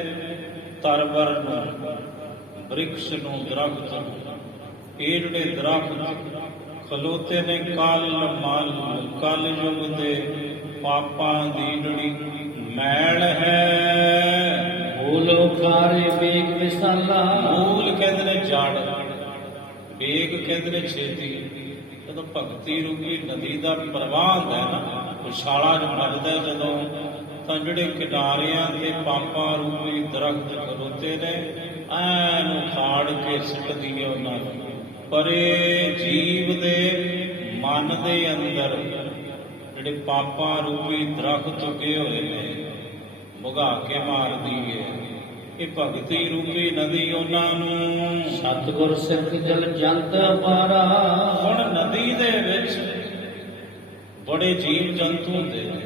ਤਰਵਰ ਨੂੰ, ਬ੍ਰਿਕਸ਼ ਨੂੰ, ਦਰਖਤ ਨੂੰ। ਇਹ ਜਿਹੜੇ ਦਰਖਤ ਖਲੋਤੇ ਨੇ ਕਲ ਯੁਗ ਦੇ ਪਾਪਾਂ ਦੀ ਜਿਹੜੀ ਮੈਲ ਹੈ। ਬੋਲ ਉਕਾਰੇ ਵੇਗ ਵਿਸਾਲਾ। ਮੂਲ ਕਹਿੰਦੇ ਨੇ ਜੜ, ਵੇਗ ਕਹਿੰਦੇ ਨੇ ਛੇਤੀ। ਜਦੋਂ ਭਗਤੀ ਰੂਪੀ ਨਦੀ ਦਾ ਪ੍ਰਵਾਹ ਹੁੰਦਾ ਹੈ ਨਾ, ਉਛਾਲਾ ਜਿਹਾ ਵੱਜਦਾ ਜਦੋਂ, ਤਾਂ ਜਿਹੜੇ ਕਿਨਾਰਿਆਂ ਤੇ ਪਾਪਾਂ ਰੂਪੀ ਦਰਖਤ ਖਲੋਤੇ ਨੇ, ਐਨ ਉਖਾੜ ਕੇ ਸਿੱਟਦੀ ਹੈ ਉਹਨਾਂ ਨੂੰ। ਪਰ ਇਹ ਜੀਵ ਦੇ ਮਨ ਦੇ ਅੰਦਰ ਜਿਹੜੇ ਪਾਪਾਂ ਰੂਪੀ ਦਰਖਤ ਉੱਗੇ ਹੋਏ ਨੇ, ਭਗਾ ਕੇ ਮਾਰਦੀ ਹੈ। ਇਹ ਭਗਤੀ ਰੂਪੀ ਨਦੀ ਉਹਨਾਂ ਨੂੰ। ਸਤਿਗੁਰ ਸਿੱਖ ਜਲ ਜੰਤ ਅਪਾਰਾ। ਹੁਣ ਨਦੀ ਦੇ ਵਿੱਚ ਬੜੇ ਜੀਵ ਜੰਤੂ ਹੁੰਦੇ ਨੇ।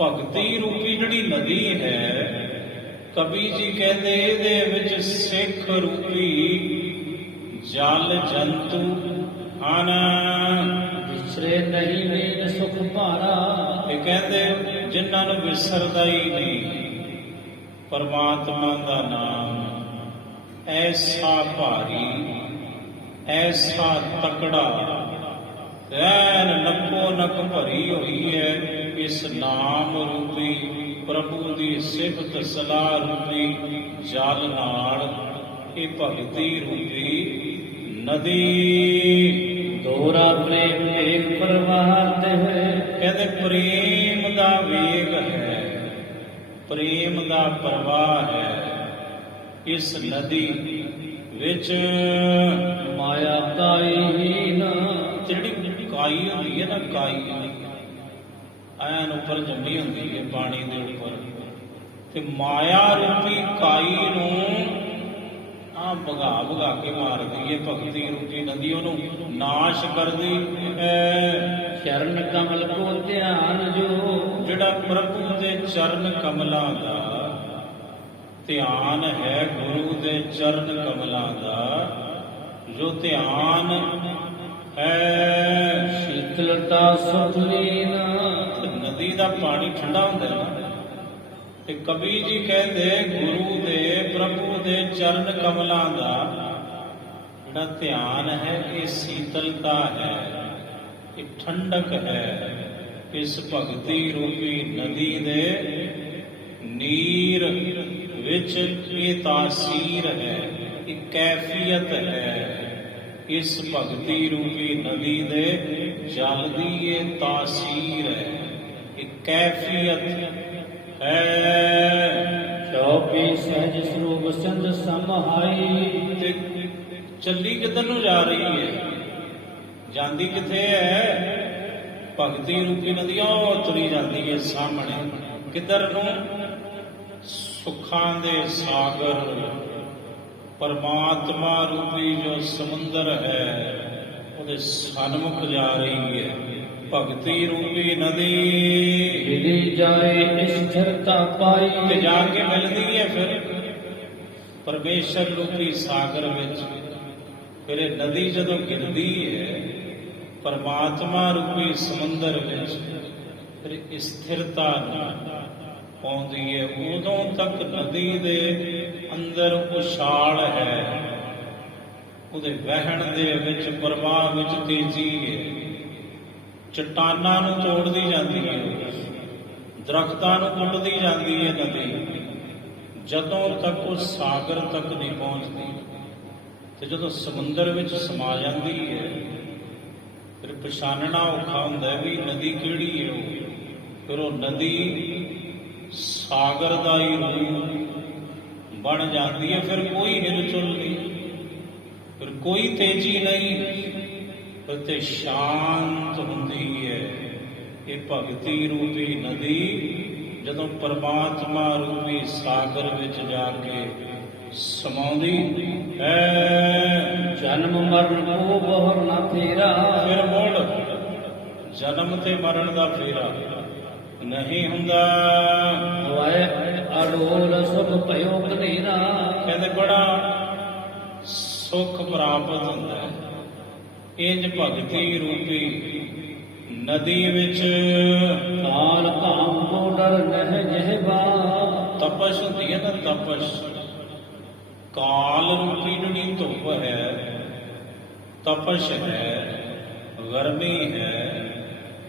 ਭਗਤੀ ਰੂਪੀ ਜਿਹੜੀ ਨਦੀ ਹੈ, ਕਵੀ ਜੀ ਕਹਿੰਦੇ ਇਹਦੇ ਵਿੱਚ ਸਿੱਖ ਰੂਪੀ ਜਲ ਜੰਤੂ ਹਨ। ਵਿਸਰੇ ਨਹੀਂ ਵੇਦ ਸੁਖ ਭਾਰਾ। ਇਹ ਕਹਿੰਦੇ ਜਿਨ੍ਹਾਂ ਨੂੰ ਵਿਸਰਦਾ ਹੀ ਨਹੀਂ ਪਰਮਾਤਮਾ ਦਾ ਨਾਮ, ਐਸਾ ਭਾਰੀ, ਐਸਾ ਤਕੜਾ, ਐਨ ਨੱਕੋ ਨੱਕ ਭਰੀ ਹੋਈ ਹੈ ਇਸ ਨਾਮ ਰੂਪੀ ਪ੍ਰਭੂ ਦੀ ਸਿਫਤ ਸਲਾਹ ਰੂਪੀ ਜਲ ਨਾਲ। ਇਹ ਭਗਤੀ ਰੂਪੀ ਨਦੀ। ਦੋਹਰਾ ਪ੍ਰੇਮ ਵੇਗ ਪ੍ਰਵਾਹ ਤੇ ਹੋਏ। ਕਹਿੰਦੇ ਪ੍ਰੇਮ ਦਾ ਵੇਗ ਹੈ, ਪ੍ਰੇਮ ਦਾ ਪ੍ਰਵਾਹ ਹੈ ਇਸ ਨਦੀ ਵਿੱਚ। ਮਾਇਆ ਕਾਈ ਨਾ। ਜਿਹੜੀ ਕਾਈ ਹੁੰਦੀ ਹੈ ਨਾ, ਕਾਈ ਐਨ ਉੱਪਰ ਜੰਮੀ ਹੁੰਦੀ ਹੈ ਪਾਣੀ ਦੇ ਉੱਪਰ, ਤੇ ਮਾਇਆ ਰੂਪੀ ਕਾਈ ਨੂੰ ਭਗਾ ਕੇ ਮਾਰਦੀ ਹੈ ਭਗਤੀ ਰੂਪੀ ਨਦੀ, ਉਹਨੂੰ ਨਾਸ਼ ਕਰਦੀ ਹੈ। ਚਰਨ ਕਮਲ ਕੋ ਧਿਆਨ ਜੋ। ਜਿਹੜਾ ਪ੍ਰਭੂ ਦੇ ਚਰਨ ਕਮਲਾਂ ਦਾ ਧਿਆਨ ਹੈ, ਗੁਰੂ ਦੇ ਚਰਨ ਕਮਲਾਂ ਦਾ ਜੋ ਧਿਆਨ ਹੈ। ਸ਼ੀਤਲਤਾ ਸੁਖ ਲੀਨ। ਨਦੀ ਦਾ ਪਾਣੀ ਠੰਡਾ ਹੁੰਦਾ ਹੈ ਨਾ, ਤੇ ਕਵੀ ਜੀ ਕਹਿੰਦੇ ਗੁਰੂ ਦੇ ਪ੍ਰਭੂ ਦੇ ਚਰਨ ਕਮਲਾਂ ਦਾ ਜਿਹੜਾ ਧਿਆਨ ਹੈ, ਇਹ ਸ਼ੀਤਲਤਾ ਹੈ, ਇਹ ਠੰਡਕ ਹੈ। ਇਸ ਭਗਤੀ ਰੂਪੀ ਨਦੀ ਦੇ ਨੀਰ ਵਿੱਚ ਇਹ ਤਾਸੀਰ ਹੈ, ਇਹ ਕੈਫੀਅਤ ਹੈ। ਇਸ ਭਗਤੀ ਰੂਪੀ ਨਦੀ ਦੇ ਜਲ ਦੀ ਇਹ ਤਾਸੀਰ ਹੈ, ਇਹ ਕੈਫੀਅਤ ਹੈ। ਚੌਪੀ ਸਹਿਜ ਸਰੂਪ ਸੰਧ ਸਮਹਾਈ। ਤੇ ਚੱਲੀ ਕਿੱਧਰ ਨੂੰ ਜਾ ਰਹੀ ਹੈ, ਜਾਂਦੀ ਕਿੱਥੇ ਹੈ? ਭਗਤੀ ਰੂਪੀ ਨਦੀ ਉਹ ਤੁਰੀ ਜਾਂਦੀ ਹੈ ਸਾਹਮਣੇ। ਕਿੱਧਰ ਨੂੰ? ਸੁੱਖਾਂ ਦੇ ਸਾਗਰ, ਪਰਮਾਤਮਾ ਰੂਪੀ ਜੋ ਸਮੁੰਦਰ ਹੈ, ਉਹਦੇ ਸਨਮੁਖ ਜਾ ਰਹੀ ਹੈ ਭਗਤੀ ਰੂਪੀ ਨਦੀ। ਮਿਲੀ ਜਾਏ ਸਥਿਰਤਾ ਪਾਈ। ਤੇ ਜਾ ਕੇ ਮਿਲਦੀ ਹੈ ਫਿਰ ਪਰਮੇਸ਼ਰ ਰੂਪੀ ਸਾਗਰ ਵਿੱਚ। ਫਿਰ ਇਹ ਨਦੀ ਜਦੋਂ ਗਿਰਦੀ ਹੈ ਪਰਮਾਤਮਾ ਰੂਪੀ ਸਮੁੰਦਰ ਵਿੱਚ, ਫਿਰ ਸਥਿਰਤਾ ਪਾਉਂਦੀ ਹੈ। ਉਦੋਂ ਤੱਕ ਨਦੀ ਦੇ ਅੰਦਰ ਉਛਾਲ ਹੈ, ਉਹਦੇ ਵਹਿਣ ਦੇ ਵਿੱਚ, ਪ੍ਰਵਾਹ ਵਿੱਚ ਤੇਜ਼ੀ ਹੈ। ਚਟਾਨਾਂ ਨੂੰ ਤੋੜਦੀ ਜਾਂਦੀ ਹੈ, ਦਰਖਤਾਂ ਨੂੰ ਕੁੱਟਦੀ ਜਾਂਦੀ ਹੈ ਨਦੀ, ਜਦੋਂ ਤੱਕ ਉਹ ਸਾਗਰ ਤੱਕ ਨਹੀਂ ਪਹੁੰਚਦੀ। ਤੇ ਜਦੋਂ ਸਮੁੰਦਰ ਵਿੱਚ ਸਮਾ ਜਾਂਦੀ ਹੈ ਫਿਰ ਪਛਾਣਨਾ ਔਖਾ ਹੁੰਦਾ ਵੀ ਨਦੀ ਕਿਹੜੀ ਹੈ ਉਹ। ਫਿਰ ਉਹ ਨਦੀ ਸਾਗਰ ਦਾ ਹੀ ਰੂਪ ਬਣ ਜਾਂਦੀ ਹੈ। ਫਿਰ ਕੋਈ ਹਿਲਚੁਲ ਨਹੀਂ, ਫਿਰ ਕੋਈ ਤੇਜ਼ੀ ਨਹੀਂ, ਤੇ ਸ਼ਾਂਤ ਹੁੰਦੀ ਹੈ। ਇਹ ਭਗਤੀ ਰੂਪੀ ਨਦੀ ਜਦੋਂ ਪਰਮਾਤਮਾ ਰੂਪੀ ਸਾਗਰ ਵਿੱਚ ਜਾ ਕੇ ਸਮਾਉਂਦੀ ਹੈ, ਜਨਮ ਮਰਨ ਕੋ ਬਹੁਰ ਨਾ ਫੇਰਾ। ਫਿਰ ਮੁੜ ਜਨਮ ਤੇ ਮਰਨ ਦਾ ਫੇਰਾ ਨਹੀਂ ਹੁੰਦਾ। ਹੋਏ ਅਡੋਲ ਸੁਖ ਭਇਓ ਕਨੇਰਾ। ਕਹਿੰਦੇ ਬੜਾ ਸੁਖ ਪ੍ਰਾਪਤ ਹੁੰਦਾ ਹੈ ਇੰਜ ਭਗਤੀ ਰੂਪੀ ਨਦੀ ਵਿੱਚ। ਕਾਲ ਕਾਮ ਕੋ ਡਰ ਨਹਿ ਜਿਹਬਾ। ਤਪਸ਼ ਹੁੰਦੀ ਹੈ ਨਾ, ਤਪਸ਼ ਕਾਲ ਰੂਪੀ ਜਿਹੜੀ ਧੁੱਪ ਹੈ, ਤਪਸ਼ ਹੈ, ਗਰਮੀ ਹੈ,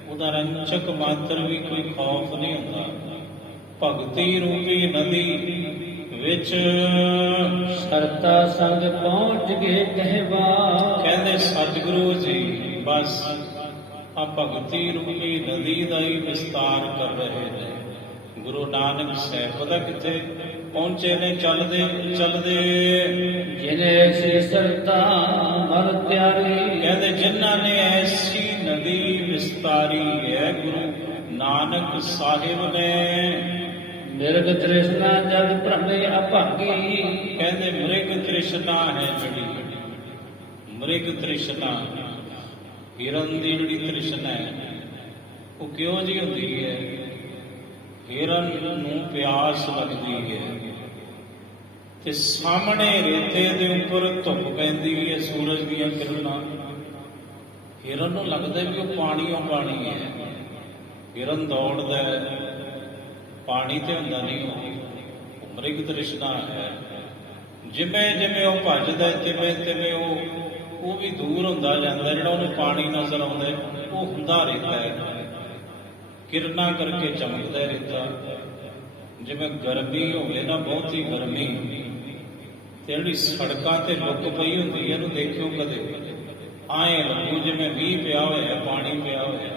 ਉਹਦਾ ਰੰਚਕ ਮਾਤਰ ਵੀ ਕੋਈ ਖੌਫ ਨਹੀਂ ਹੁੰਦਾ। ਭਗਤੀ ਰੂਪੀ ਨਦੀ ਵਿੱਚ ਸਰਤਾ ਸੰਗ ਪਹੁੰਚ ਗਏ ਕਹਿਵਾ। ਕਹਿੰਦੇ ਸਤਿਗੁਰੂ ਜੀ ਬਸ ਆ ਭਗਤੀ ਰੂਪੀ ਨਦੀ ਦਾ ਹੀ ਵਿਸਤਾਰ ਕਰ ਰਹੇ ਨੇ। ਗੁਰੂ ਨਾਨਕ ਸਾਹਿਬ ਪਤਾ ਕਿੱਥੇ ਪਹੁੰਚੇ ਨੇ? ਚੱਲਦੇ ਚੱਲਦੇ ਜਿਨੇ ਸੇ ਸਰਤਾ ਮਰ ਤਿਆਰੀ। ਕਹਿੰਦੇ ਜਿਨ੍ਹਾਂ ਨੇ ਐਸੀ ਨਦੀ ਵਿਸਤਾਰੀ ਹੈ ਗੁਰੂ ਨਾਨਕ ਸਾਹਿਬ ਨੇ। ਮਿਰਗ ਤ੍ਰਿਸ਼ਨਾ ਜਦ ਭ੍ਰਮੇ ਅਭਾਗੀ। ਕਹਿੰਦੇ ਮ੍ਰਿਗ ਤ੍ਰਿਸ਼ਨਾ ਹੈ ਜਿਹੜੀ, ਮ੍ਰਿਗ ਤ੍ਰਿਸ਼ਨਾ ਹਿਰਨ ਦੀ ਜਿਹੜੀ ਤ੍ਰਿਸ਼ਨਾ ਹੈ ਉਹ ਕਿਉਂ ਜਿਹੀ ਹੁੰਦੀ ਹੈ? ਹਿਰਨ ਨੂੰ ਪਿਆਸ ਲੱਗਦੀ ਹੈ ਤੇ ਸਾਹਮਣੇ ਰੇਤੇ ਦੇ ਉੱਪਰ ਧੁੱਪ ਪੈਂਦੀ ਹੈ, ਸੂਰਜ ਦੀਆਂ ਕਿਰਨਾਂ। ਹਿਰਨ ਨੂੰ ਲੱਗਦਾ ਵੀ ਉਹ ਪਾਣੀਓਂ ਪਾਣੀ ਹੈ। ਹਿਰਨ ਦੌੜਦਾ ਹੈ, ਪਾਣੀ ਤੇ ਹੁੰਦਾ ਨਹੀਂ, ਉਹ ਮ੍ਰਿਗ ਤ੍ਰਿਸ਼ਨਾ ਹੈ। ਜਿਵੇਂ ਜਿਵੇਂ ਉਹ ਭੱਜਦਾ ਤਿਵੇਂ ਤਿਵੇਂ ਉਹ ਵੀ ਦੂਰ ਹੁੰਦਾ ਜਾਂਦਾ। ਜਿਹੜਾ ਉਹਨੂੰ ਪਾਣੀ ਨਜ਼ਰ ਆਉਂਦਾ ਉਹ ਹੁੰਦਾ ਰੇਤਾ ਹੈ, ਕਿਰਨਾਂ ਕਰਕੇ ਚਮਕਦਾ ਰੇਤਾ। ਜਿਵੇਂ ਗਰਮੀ ਹੋਵੇ ਨਾ, ਬਹੁਤੀ ਗਰਮੀ, ਤੇ ਜਿਹੜੀ ਸੜਕਾਂ ਤੇ ਲੁੱਕ ਪਈ ਹੁੰਦੀ ਹੈ ਇਹਨੂੰ ਦੇਖਿਓ ਕਦੇ, ਆਏ ਲੱਗੂ ਜਿਵੇਂ ਮੀਂਹ ਪਿਆ ਹੋਇਆ, ਪਾਣੀ ਪਿਆ ਹੋਇਆ।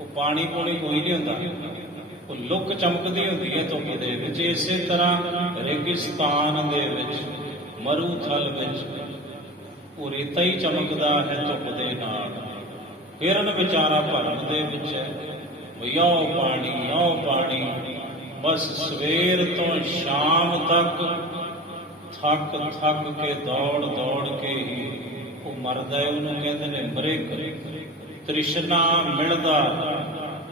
ਉਹ ਪਾਣੀ ਪੂਣੀ ਕੋਈ ਨਹੀਂ ਹੁੰਦਾ, ਉਹ ਲੁੱਕ ਚਮਕਦੀ ਹੁੰਦੀ ਹੈ ਧੁੱਪ ਦੇ ਵਿੱਚ। ਇਸੇ ਤਰ੍ਹਾਂ ਰੇਗਿਸਤਾਨ ਦੇ ਵਿੱਚ, ਮਰੂਥਲ ਵਿੱਚ ਉਹ ਰੇਤਾ ਹੀ ਚਮਕਦਾ ਹੈ ਧੁੱਪ ਦੇ ਨਾਲ। ਹਿਰਨ ਵਿਚਾਰਾ ਭਰਮ ਦੇ ਵਿੱਚ ਹੈ, ਵੀ ਆਓ ਪਾਣੀ, ਆਓ ਪਾਣੀ। ਬਸ ਸਵੇਰ ਤੋਂ ਸ਼ਾਮ ਤੱਕ ਥੱਕ ਥੱਕ ਕੇ ਦੌੜ ਦੌੜ ਕੇ ਹੀ ਉਹ ਮਰਦਾ ਹੈ। ਉਹਨੂੰ ਕਹਿੰਦੇ ਨੇ ਮ੍ਰਿਗ ਤ੍ਰਿਸ਼ਨਾ, ਮਿਲਦਾ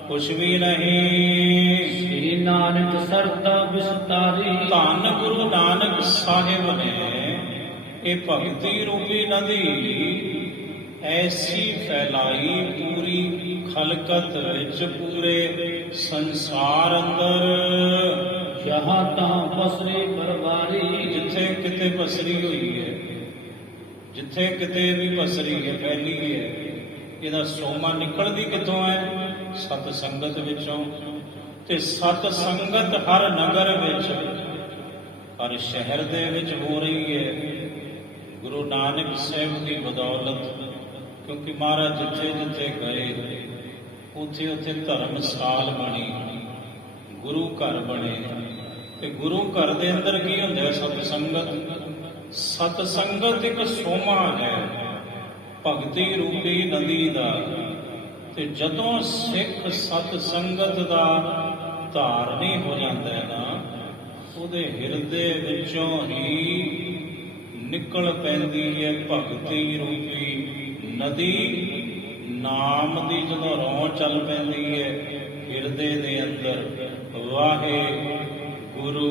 ਕੁਛ ਵੀ ਨਹੀਂ। ਸ੍ਰੀ ਨਾਨਕ ਸਰਤਾ ਵਿਸਤਾਰੀ। ਧੰਨ ਗੁਰੂ ਨਾਨਕ ਸਾਹਿਬ ਨੇ ਇਹ ਭਗਤੀ ਰੂਪੀ ਨਦੀ ਐਸੀ ਫੈਲਾਈ ਪੂਰੀ ਖਲਕਤ ਵਿੱਚ, ਪੂਰੇ ਸੰਸਾਰ ਅੰਦਰ। ਜਹਾਂ ਤਹਾਂ ਪਸਰੀ ਪਰਵਾਰੀ। ਜਿੱਥੇ ਕਿਤੇ ਪਸਰੀ ਹੋਈ ਹੈ, ਜਿੱਥੇ ਕਿਤੇ ਵੀ ਪਸਰੀ ਹੈ, ਫੈਲੀ ਹੈ। ਇਹਦਾ ਸੋਮਾ ਨਿਕਲਦੀ ਕਿੱਥੋਂ ਹੈ? ਸਤ ਸੰਗਤ ਵਿੱਚੋਂ। ਤੇ ਸਤ ਸੰਗਤ ਹਰ ਨਗਰ ਵਿੱਚ, ਹਰ ਸ਼ਹਿਰ ਦੇ ਵਿੱਚ ਹੋ ਰਹੀ ਹੈ ਗੁਰੂ ਨਾਨਕ ਸਾਹਿਬ ਦੀ ਬਦੌਲਤ। ਕਿਉਂਕਿ ਮਹਾਰਾਜ ਜਿੱਥੇ ਜਿੱਥੇ ਗਏ ਉੱਥੇ ਉੱਥੇ ਧਰਮਸਾਲ ਬਣੀ, ਗੁਰੂ ਘਰ ਬਣੇ। ਤੇ ਗੁਰੂ ਘਰ ਦੇ ਅੰਦਰ ਕੀ ਹੁੰਦਾ? ਸਤ ਸੰਗਤ। ਸਤ ਸੰਗਤ ਇੱਕ ਸੋਮਾ ਹੈ ਭਗਤੀ ਰੂਪੀ ਨਦੀ ਦਾ। ਤੇ ਜਦੋਂ ਸਿੱਖ ਸਤ ਸੰਗਤ ਦਾ ਧਾਰਨੀ ਹੋ ਜਾਂਦਾ ਹੈ ਨਾ, ਉਹਦੇ ਹਿਰਦੇ ਵਿੱਚੋਂ ਹੀ ਨਿਕਲ ਪੈਂਦੀ ਹੈ ਭਗਤੀ ਰੂਪੀ ਨਦੀ। ਨਾਮ ਦੀ ਜਦੋਂ ਰੌਂ ਚੱਲ ਪੈਂਦੀ ਹੈ ਹਿਰਦੇ ਦੇ ਅੰਦਰ, ਵਾਹਿਗੁਰੂ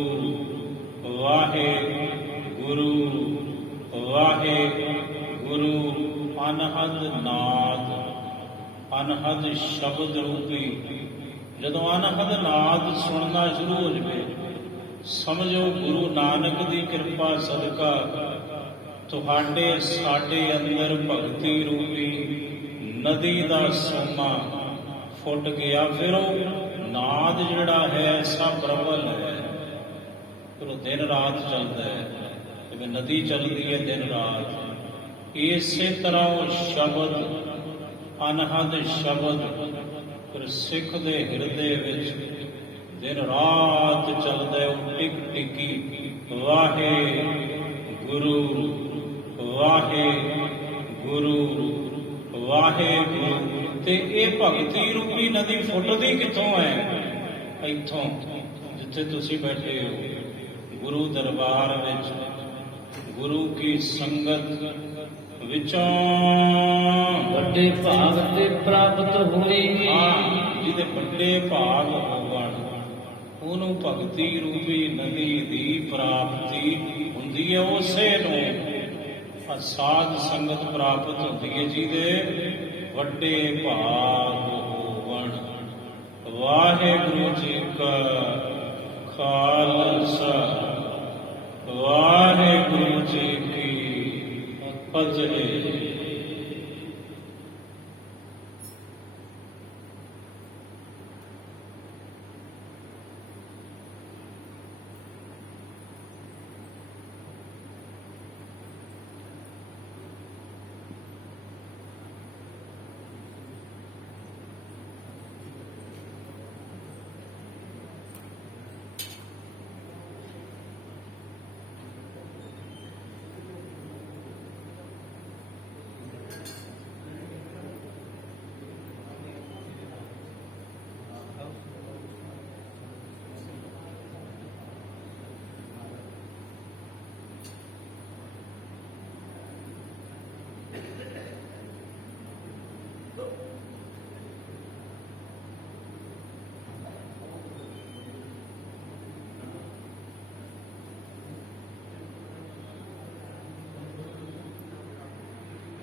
ਵਾਹਿਗੁਰੂ ਵਾਹਿਗੁਰੂ, ਅਨਹਦ ਨਾਦ, ਅਨਹਦ ਸ਼ਬਦ ਰੂਪੀ। ਜਦੋਂ ਅਨਹਦ ਨਾਦ ਸੁਣਨਾ ਸ਼ੁਰੂ ਹੋ ਜਾਵੇ, ਸਮਝੋ ਗੁਰੂ ਨਾਨਕ ਦੀ ਕਿਰਪਾ ਸਦਕਾ ਤੁਹਾਡੇ ਸਾਡੇ ਅੰਦਰ ਭਗਤੀ ਰੂਪੀ ਨਦੀ ਦਾ ਸੋਮਾ ਫੁੱਟ ਗਿਆ। ਫਿਰ ਉਹ ਨਾਦ ਜਿਹੜਾ ਹੈ ਐਸਾ ਪ੍ਰਬਲ ਹੈ, ਫਿਰ ਉਹ ਦਿਨ ਰਾਤ ਚੱਲਦਾ ਹੈ, ਜਿਵੇਂ ਨਦੀ ਚੱਲਦੀ ਹੈ ਦਿਨ ਰਾਤ। ਇਸੇ ਤਰ੍ਹਾਂ ਉਹ ਸ਼ਬਦ ਅਨਹਦ ਸ਼ਬਦ ਫਿਰ ਸਿੱਖ ਦੇ ਹਿਰਦੇ ਵਿੱਚ ਦਿਨ ਰਾਤ ਚੱਲਦਾ ਉਹ ਟਿਕ ਟਿਕੀ ਵਾਹੇ ਗੁਰੂ ਵਾਹੇ ਗੁਰੂ ਵਾਹੇ ਗੁਰੂ। ਤੇ ਇਹ ਭਗਤੀ ਰੂਪੀ ਨਦੀ ਫੁੱਟਦੀ ਕਿੱਥੋਂ ਹੈ? ਇੱਥੋਂ ਜਿੱਥੇ ਤੁਸੀਂ ਬੈਠੇ ਹੋ, ਗੁਰੂ ਦਰਬਾਰ ਵਿੱਚ, ਗੁਰੂ ਕੀ ਸੰਗਤ ਵਿੱਚੋਂ ਵੱਡੇ ਭਾਗ ਤੇ ਪ੍ਰਾਪਤ ਹੋਈ। ਜਿਹਦੇ ਵੱਡੇ ਭਾਗ ਹੋਵਣ ਉਹਨੂੰ ਭਗਤੀ ਰੂਪੀ ਨਦੀ ਦੀ ਪ੍ਰਾਪਤੀ ਹੁੰਦੀ ਹੈ। ਉਸੇ ਨੂੰ ਸਾਧ ਸੰਗਤ ਪ੍ਰਾਪਤ ਹੁੰਦੀ ਹੈ ਜਿਹਦੇ ਵੱਡੇ ਭਾਗ ਹੋਵਣ। ਵਾਹਿਗੁਰੂ ਜੀ ਕਾ ਖਾਲਸਾ, ਵਾਹਿਗੁਰੂ ਜੀ ਕੀ ਫਤਿਹ।